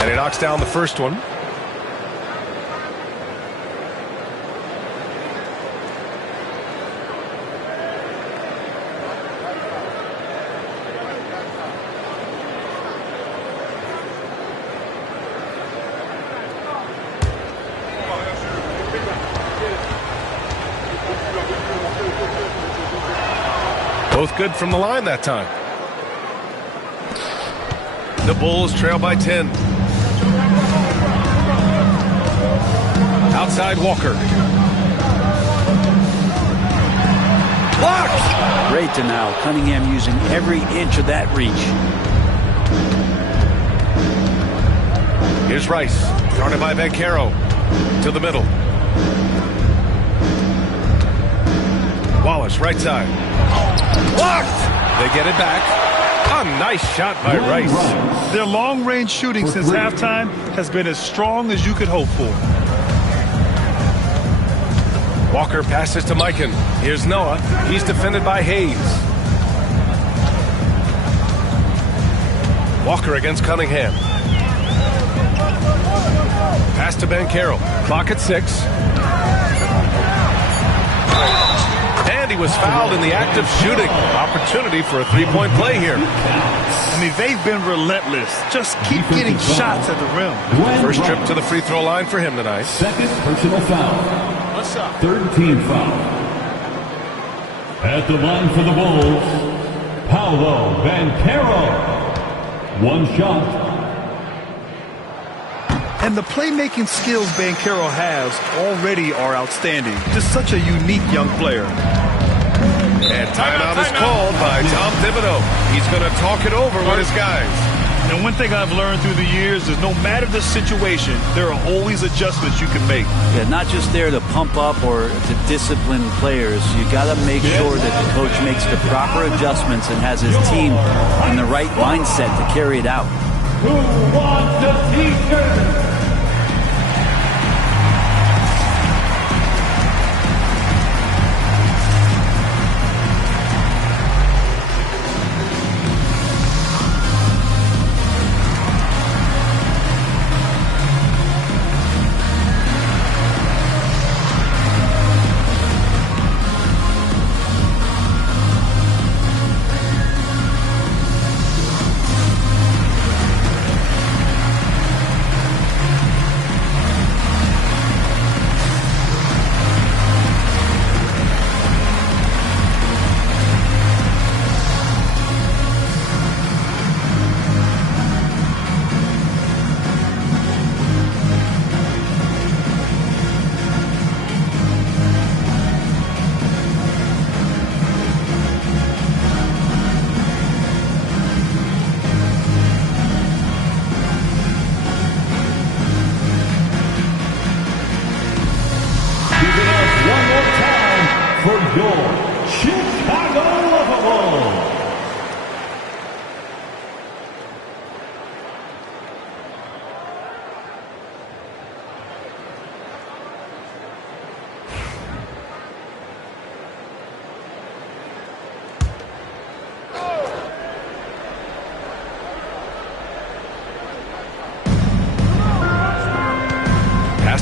And he knocks down the first one. Both good from the line that time. The Bulls trail by 10. Outside Walker. Blocked! Great to now. Cunningham using every inch of that reach. Here's Rice. Guarded by Banchero. To the middle. Wallace, right side. Blocked! They get it back. A nice shot by Rice. Their long-range shooting since halftime has been as strong as you could hope for. Walker passes to Mikan. Here's Noah. He's defended by Hayes. Walker against Cunningham. Pass to Banchero. Clock at 6. And he was fouled in the act of shooting. Opportunity for a three-point play here. I mean, they've been relentless. Just keep getting shots at the rim. First trip to the free throw line for him tonight. Second personal foul. Third team foul. At the line for the Bulls, Paolo Banchero. 1 shot. And the playmaking skills Banchero has already are outstanding. Just such a unique young player. And timeout is called by Tom Thibodeau. He's going to talk it over with his guys. And one thing I've learned through the years is no matter the situation, there are always adjustments you can make. Yeah, not just there to pump up or to discipline players. You got to make sure that the coach makes the proper adjustments and has his team in the right mindset to carry it out. Who wants the T-shirt?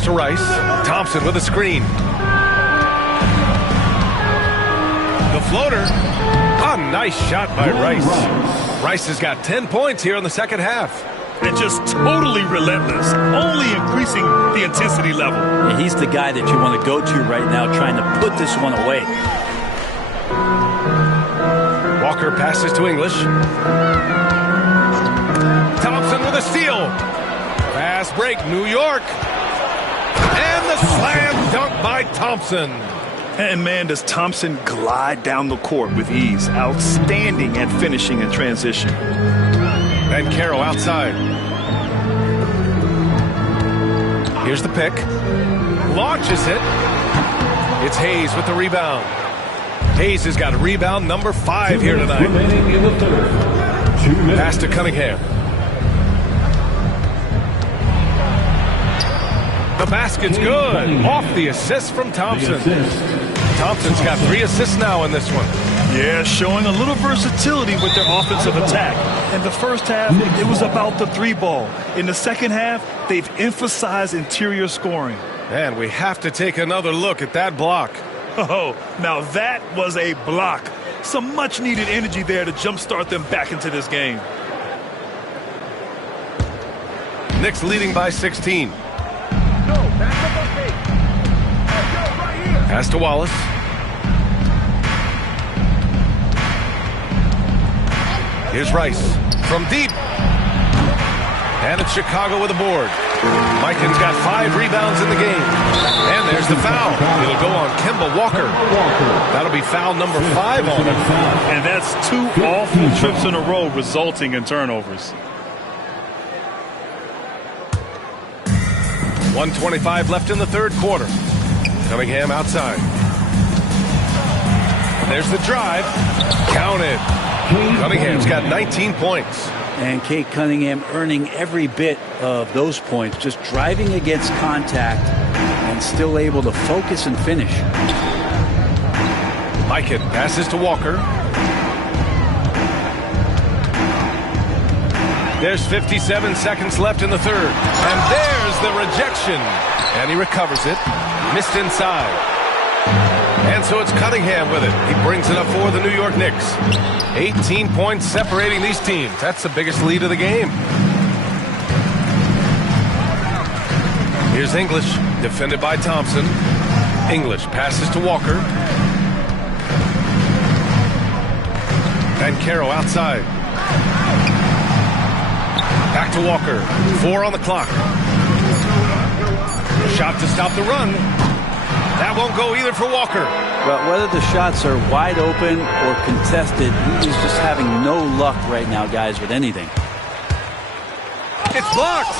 To Rice. Thompson with a screen. The floater. A nice shot by Rice. Rice has got 10 points here in the second half. And just totally relentless, only increasing the intensity level. Yeah, he's the guy that you want to go to right now, trying to put this one away. Walker passes to English. Thompson with a steal. Fast break, New York. And the slam dunk by Thompson. And man, does Thompson glide down the court with ease. Outstanding at finishing in transition. And Caro outside. Here's the pick. Launches it. It's Hayes with the rebound. Hayes has got rebound number 5 here tonight. Remaining in the third. Pass to Cunningham. The basket's good. Off the assist from Thompson. Thompson's got 3 assists now in this one. Yeah, showing a little versatility with their offensive attack. In the first half, it was about the 3 ball. In the second half, they've emphasized interior scoring. And we have to take another look at that block. Oh, now that was a block. Some much-needed energy there to jumpstart them back into this game. Knicks leading by 16. Pass to Wallace. Here's Rice from deep. And it's Chicago with a board. Mikan's got 5 rebounds in the game. And there's the foul. It'll go on Kemba Walker. That'll be foul number 5 on him. And that's 2 awful trips in a row resulting in turnovers. 1:25 left in the third quarter. Cunningham outside. There's the drive. Counted. Cunningham's got 19 points. And Kate Cunningham earning every bit of those points, just driving against contact and still able to focus and finish. Mikan passes to Walker. There's 57 seconds left in the third. And there's the rejection. And he recovers it. Missed inside. And so it's Cunningham with it. He brings it up for the New York Knicks. 18 points separating these teams. That's the biggest lead of the game. Here's English, defended by Thompson. English passes to Walker. And Caro outside. Back to Walker. 4 on the clock. Shot to stop the run. That won't go either for Walker. But whether the shots are wide open or contested, he's just having no luck right now, guys, with anything. It's blocked.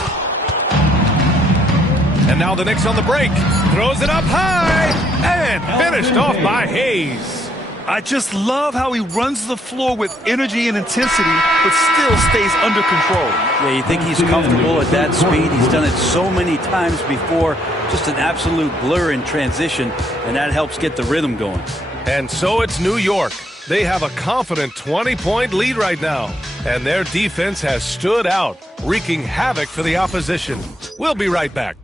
And now the Knicks on the break. Throws it up high. And finished off by Hayes. I just love how he runs the floor with energy and intensity, but still stays under control. Yeah, you think he's comfortable at that speed. He's done it so many times before. Just an absolute blur in transition, and that helps get the rhythm going. And so it's New York. They have a confident 20-point lead right now, and their defense has stood out, wreaking havoc for the opposition. We'll be right back.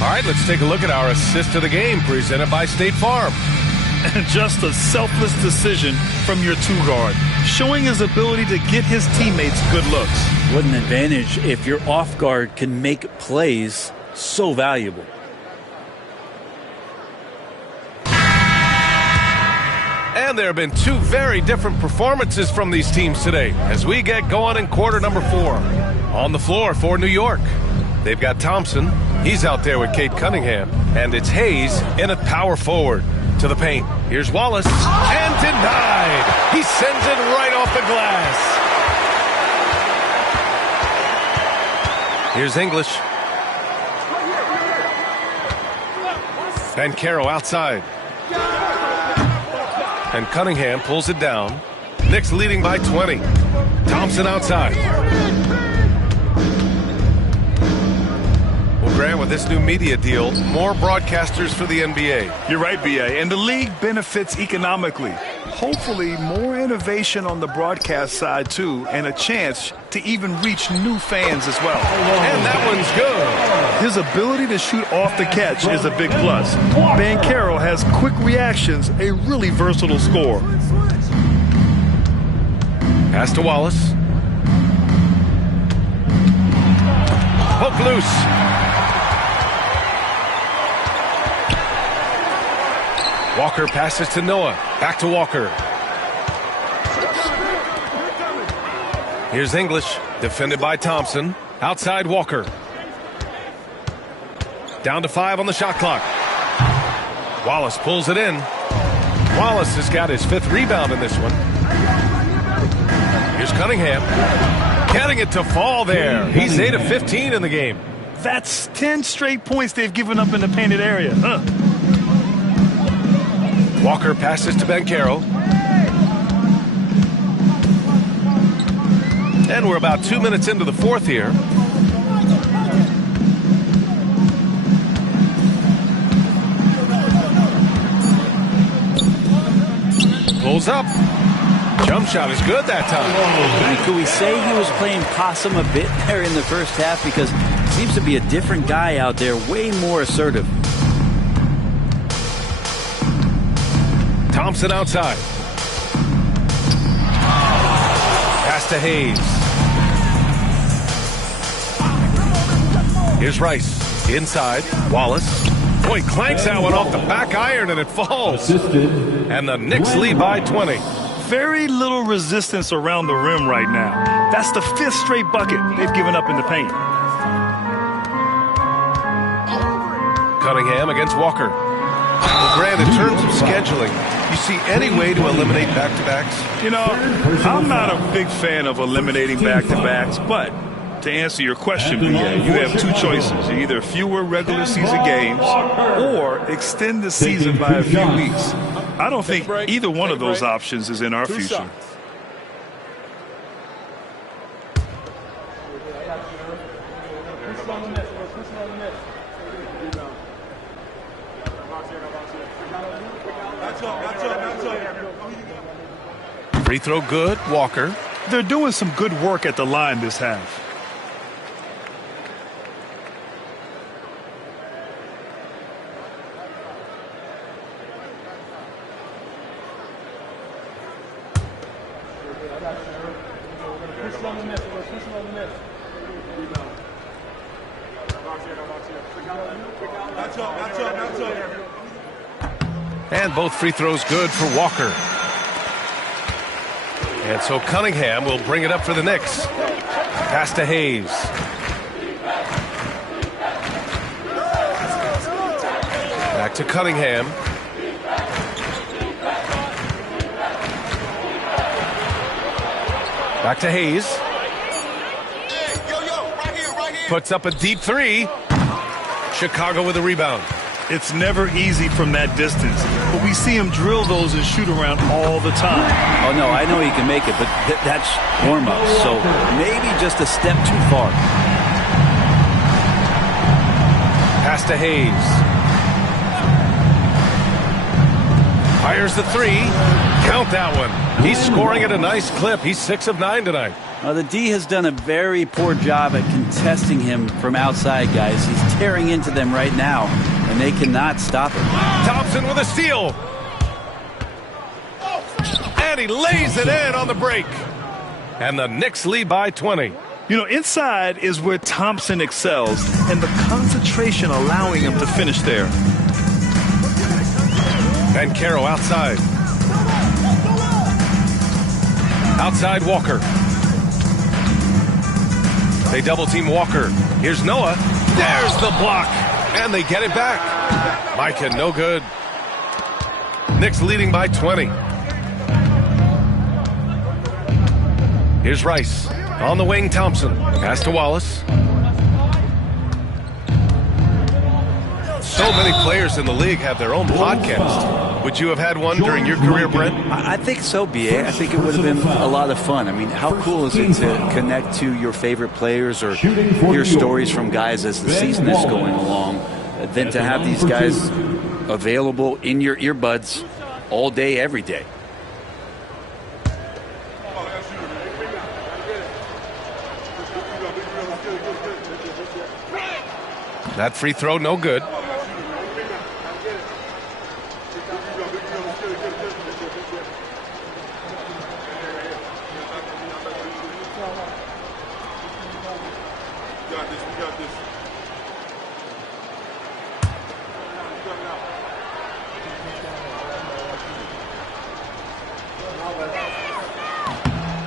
All right, let's take a look at our assist of the game presented by State Farm. And just a selfless decision from your two-guard, showing his ability to get his teammates good looks. What an advantage if your off guard can make plays so valuable. And there have been two very different performances from these teams today as we get going in quarter number 4. On the floor for New York, they've got Thompson. He's out there with Cade Cunningham. And it's Hayes in at power forward to the paint. Here's Wallace. And denied. He sends it right off the glass. Here's English. Banchero outside. And Cunningham pulls it down. Knicks leading by 20. Thompson outside. Well, Grant, with this new media deal, more broadcasters for the NBA. You're right, B.A., and the league benefits economically. Hopefully, more innovation on the broadcast side, too, and a chance to even reach new fans as well. And that one's good. His ability to shoot off the catch is a big plus. Banchero has quick reactions, a really versatile scorer. Pass to Wallace. Hook loose. Walker passes to Noah. Back to Walker. Here's English, defended by Thompson. Outside Walker. Down to 5 on the shot clock. Wallace pulls it in. Wallace has got his 5th rebound in this one. Here's Cunningham. Getting it to fall there. He's 8 of 15 in the game. That's 10 straight points they've given up in the painted area. Walker passes to Banchero. And we're about 2 minutes into the 4th here. Pulls up. Jump shot is good that time. And could we say he was playing possum a bit there in the first half? Because he seems to be a different guy out there, way more assertive. Thompson outside. Pass to Hayes. Here's Rice. Inside. Wallace. Boy, clanks that one off the back iron and it falls. And the Knicks lead by 20. Very little resistance around the rim right now. That's the 5th straight bucket they've given up in the paint. Cunningham against Walker. Well, Grant, in terms of scheduling, you see any way to eliminate back-to-backs? You know, I'm not a big fan of eliminating back-to-backs, but to answer your question, B.A., you have two choices. Either fewer regular season games or extend the season by a few weeks. I don't think either one of those options is in our future. Free throw good, Walker. They're doing some good work at the line this half. And both free throws good for Walker. And so Cunningham will bring it up for the Knicks. Pass to Hayes. Back to Cunningham. Back to Hayes. Puts up a deep three. Chicago with a rebound. It's never easy from that distance, but we see him drill those and shoot around all the time. Oh, no, I know he can make it, but that's warm-up, so maybe just a step too far. Pass to Hayes. Fires the three. Count that one. He's scoring at a nice clip. He's 6 of 9 tonight. Well, the D has done a very poor job at contesting him from outside, guys. He's tearing into them right now, and they cannot stop him. Thompson with a steal. And he lays it in on the break. And the Knicks lead by 20. You know, inside is where Thompson excels, and the concentration allowing him to finish there. Banchero outside. Outside Walker. They double team Walker. Here's Noah. There's the block. And they get it back. Micah, no good. Knicks leading by 20. Here's Rice. On the wing, Thompson. Pass to Wallace. So many players in the league have their own podcast. Would you have had one during your career, Brent? I think so, B.A. I think it would have been a lot of fun. I mean, how cool is it to connect to your favorite players or hear stories from guys as the season is going along, than to have these guys available in your earbuds all day, every day. That free throw, no good.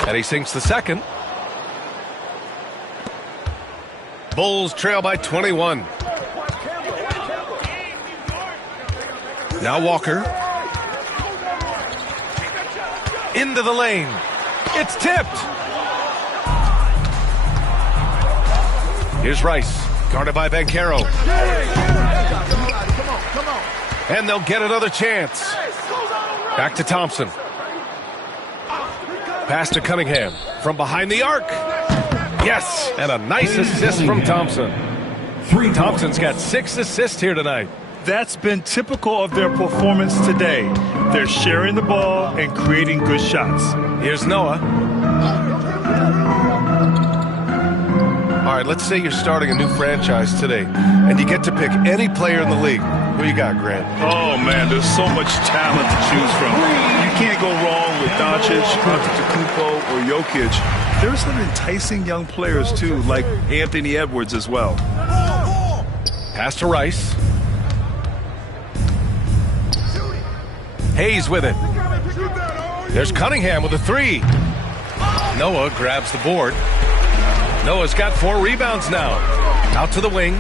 And he sinks the second. Bulls trail by 21. Now Walker. Into the lane. It's tipped. Here's Rice. Guarded by Banchero. And they'll get another chance. Back to Thompson. Pass to Cunningham from behind the arc. Yes, and a nice assist from Thompson. Thompson's got 6 assists here tonight. That's been typical of their performance today. They're sharing the ball and creating good shots. Here's Noah. All right, let's say you're starting a new franchise today, and you get to pick any player in the league. Who you got, Grant? Oh, man, there's so much talent to choose from. You can't go wrong with Doncic, Antetokounmpo, or Jokic. There's some enticing young players, too, like Anthony Edwards as well. Pass to Rice. Hayes with it. There's Cunningham with a three. Noah grabs the board. Noah's got 4 rebounds now. Out to the wing.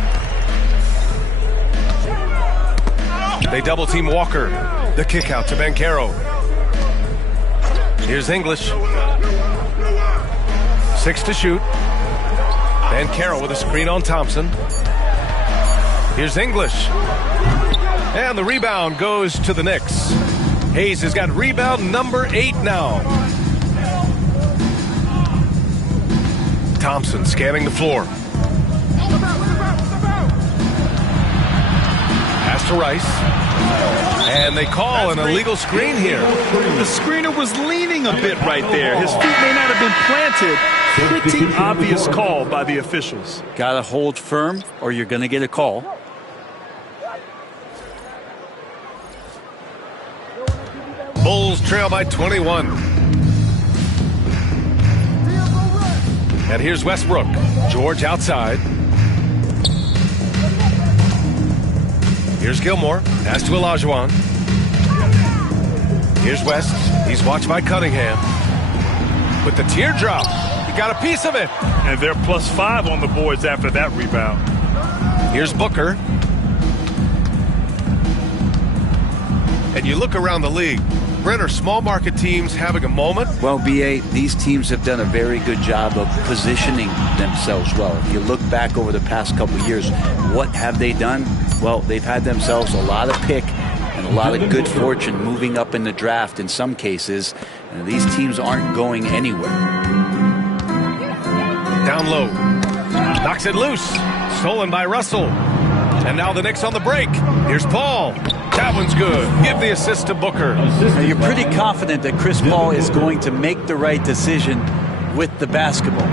They double team Walker. The kick out to Banchero. Here's English. 6 to shoot. Banchero with a screen on Thompson. Here's English. And the rebound goes to the Knicks. Hayes has got rebound number 8 now. Thompson scanning the floor. Pass to Rice. And they call an illegal screen here. The screener was leaning a bit right there. His feet may not have been planted. Pretty obvious call by the officials. Got to hold firm or you're going to get a call. Bulls trail by 21. And here's Westbrook. George outside. Here's Gilmore. Pass to Olajuwon. Here's West. He's watched by Cunningham. With the teardrop. He got a piece of it. And they're +5 on the boards after that rebound. Here's Booker. And you look around the league, Brent, are small market teams having a moment? Well, BA, these teams have done a very good job of positioning themselves well. If you look back over the past couple of years, what have they done? Well, they've had themselves a lot of pick and a lot of good fortune moving up in the draft in some cases. And these teams aren't going anywhere. Down low. Knocks it loose. Stolen by Russell. And now the Knicks on the break. Here's Paul. That one's good. Give the assist to Booker. Now you're pretty confident that Chris Paul is going to make the right decision with the basketball.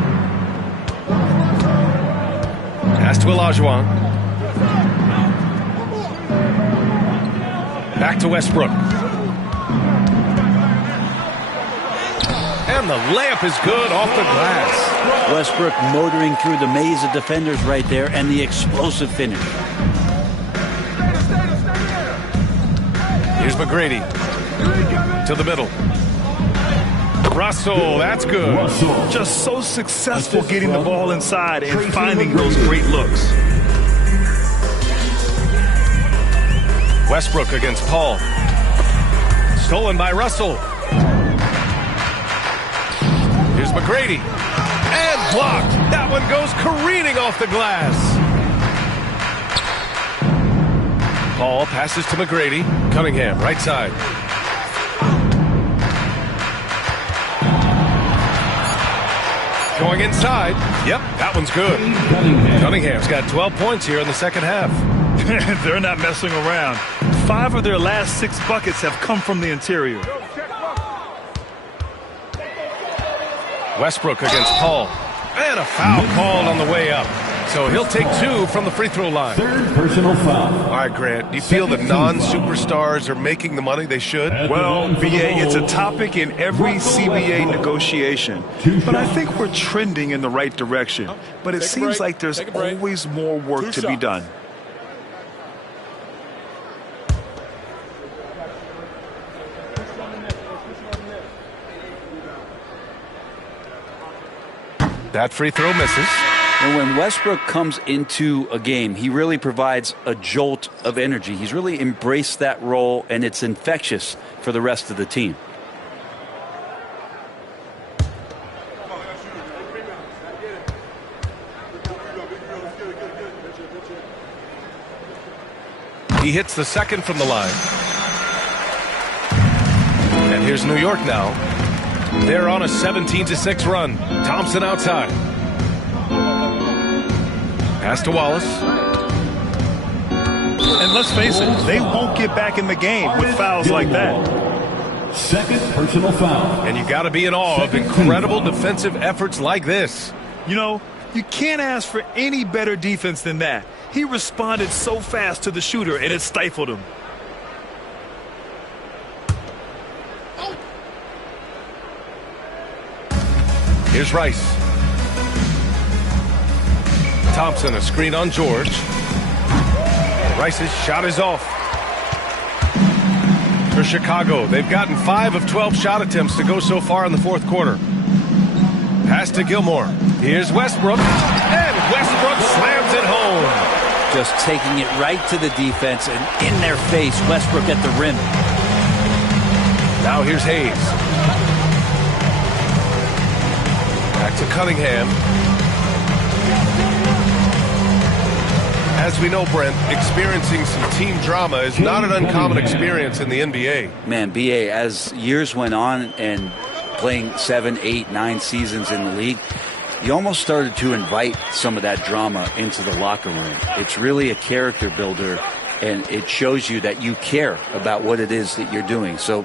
Pass to Olajuwon. Back to Westbrook. And the layup is good off the glass. Westbrook motoring through the maze of defenders right there, and the explosive finish. Here's McGrady to the middle. Russell, that's good. Just so successful getting the ball inside and finding those great looks. Westbrook against Paul. Stolen by Russell. Here's McGrady. And blocked. That one goes careening off the glass. Paul passes to McGrady. Cunningham, right side. Going inside. Yep, that one's good. Cunningham's got 12 points here in the second half. They're not messing around. 5 of their last 6 buckets have come from the interior. Westbrook against Paul. And a foul called on the way up. So he'll take 2 from the free throw line. Third personal foul. All right, Grant, do you feel the non-superstars are making the money they should? Well, BA, it's a topic in every CBA negotiation. But I think we're trending in the right direction. But it seems like there's always more work to be done. That free throw misses. And when Westbrook comes into a game, he really provides a jolt of energy. He's really embraced that role, and it's infectious for the rest of the team. He hits the second from the line. And here's New York now. They're on a 17-6 run. Thompson outside. Pass to Wallace. And let's face it, they won't get back in the game with fouls like that. Second personal foul. And you got to be in awe of incredible defensive efforts like this. You know, you can't ask for any better defense than that. He responded so fast to the shooter, and it stifled him. Here's Rice. Thompson, a screen on George. Rice's shot is off. For Chicago, they've gotten 5 of 12 shot attempts to go so far in the fourth quarter. Pass to Gilmore. Here's Westbrook. And Westbrook slams it home. Just taking it right to the defense and in their face. Westbrook at the rim. Now here's Hayes. Back to Cunningham. As we know, Brent, experiencing some team drama is not an uncommon experience in the NBA. Man, BA, as years went on and playing 7, 8, 9 seasons in the league, you almost started to invite some of that drama into the locker room. It's really a character builder, and it shows you that you care about what it is that you're doing. So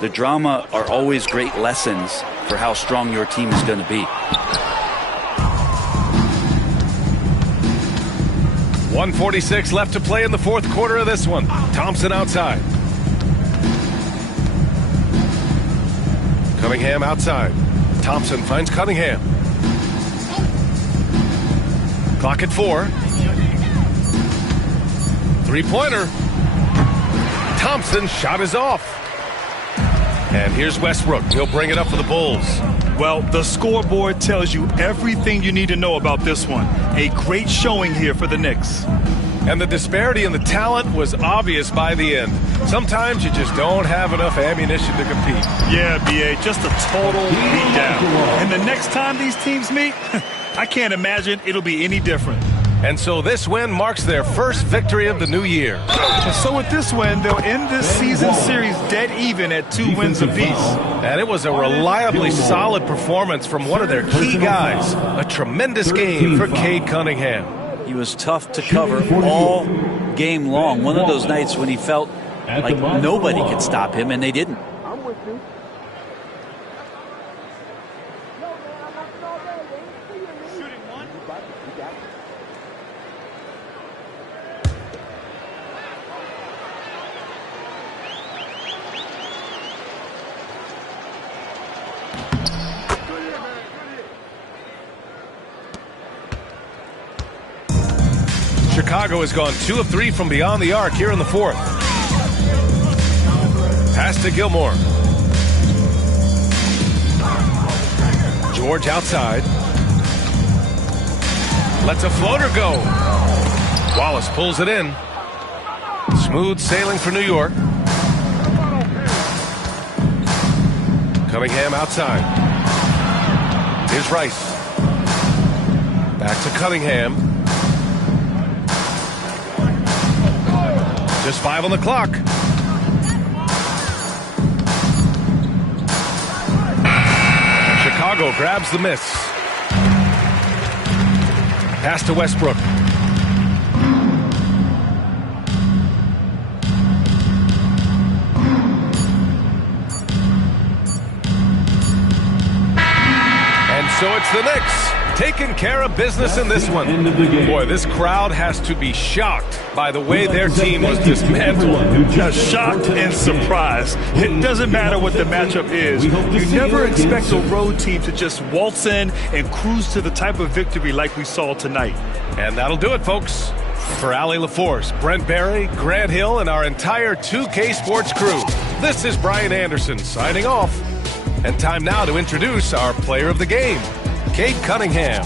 the drama are always great lessons for how strong your team is going to be. 1:46 left to play in the fourth quarter of this one. Thompson outside. Cunningham outside. Thompson finds Cunningham. Clock at 4. Three-pointer. Thompson's shot is off. And here's Westbrook. He'll bring it up for the Bulls. Well, the scoreboard tells you everything you need to know about this one. A great showing here for the Knicks. And the disparity in the talent was obvious by the end. Sometimes you just don't have enough ammunition to compete. Yeah, B.A., just a total beatdown. And the next time these teams meet, I can't imagine it'll be any different. And so this win marks their first victory of the new year. And so with this win, they'll end this season series dead even at 2 wins apiece. And it was a reliably solid performance from one of their key guys. A tremendous game for Cade Cunningham. He was tough to cover all game long. One of those nights when he felt like nobody could stop him, and they didn't. Chicago has gone 2 of 3 from beyond the arc here in the fourth. Pass to Gilmore. George outside. Lets a floater go. Wallace pulls it in. Smooth sailing for New York. Cunningham outside. Here's Rice. Back to Cunningham. Just 5 on the clock. Chicago grabs the miss. Pass to Westbrook. And so it's the Knicks taking care of business in this one. Boy, this crowd has to be shocked by the way their team was dismantled. Just shocked and surprised. It doesn't matter what the matchup is. You never expect a road team to just waltz in and cruise to the type of victory like we saw tonight. And that'll do it, folks. For Allie LaForce, Brent Barry, Grant Hill, and our entire 2K Sports crew, this is Brian Anderson signing off. And time now to introduce our player of the game, Cade Cunningham.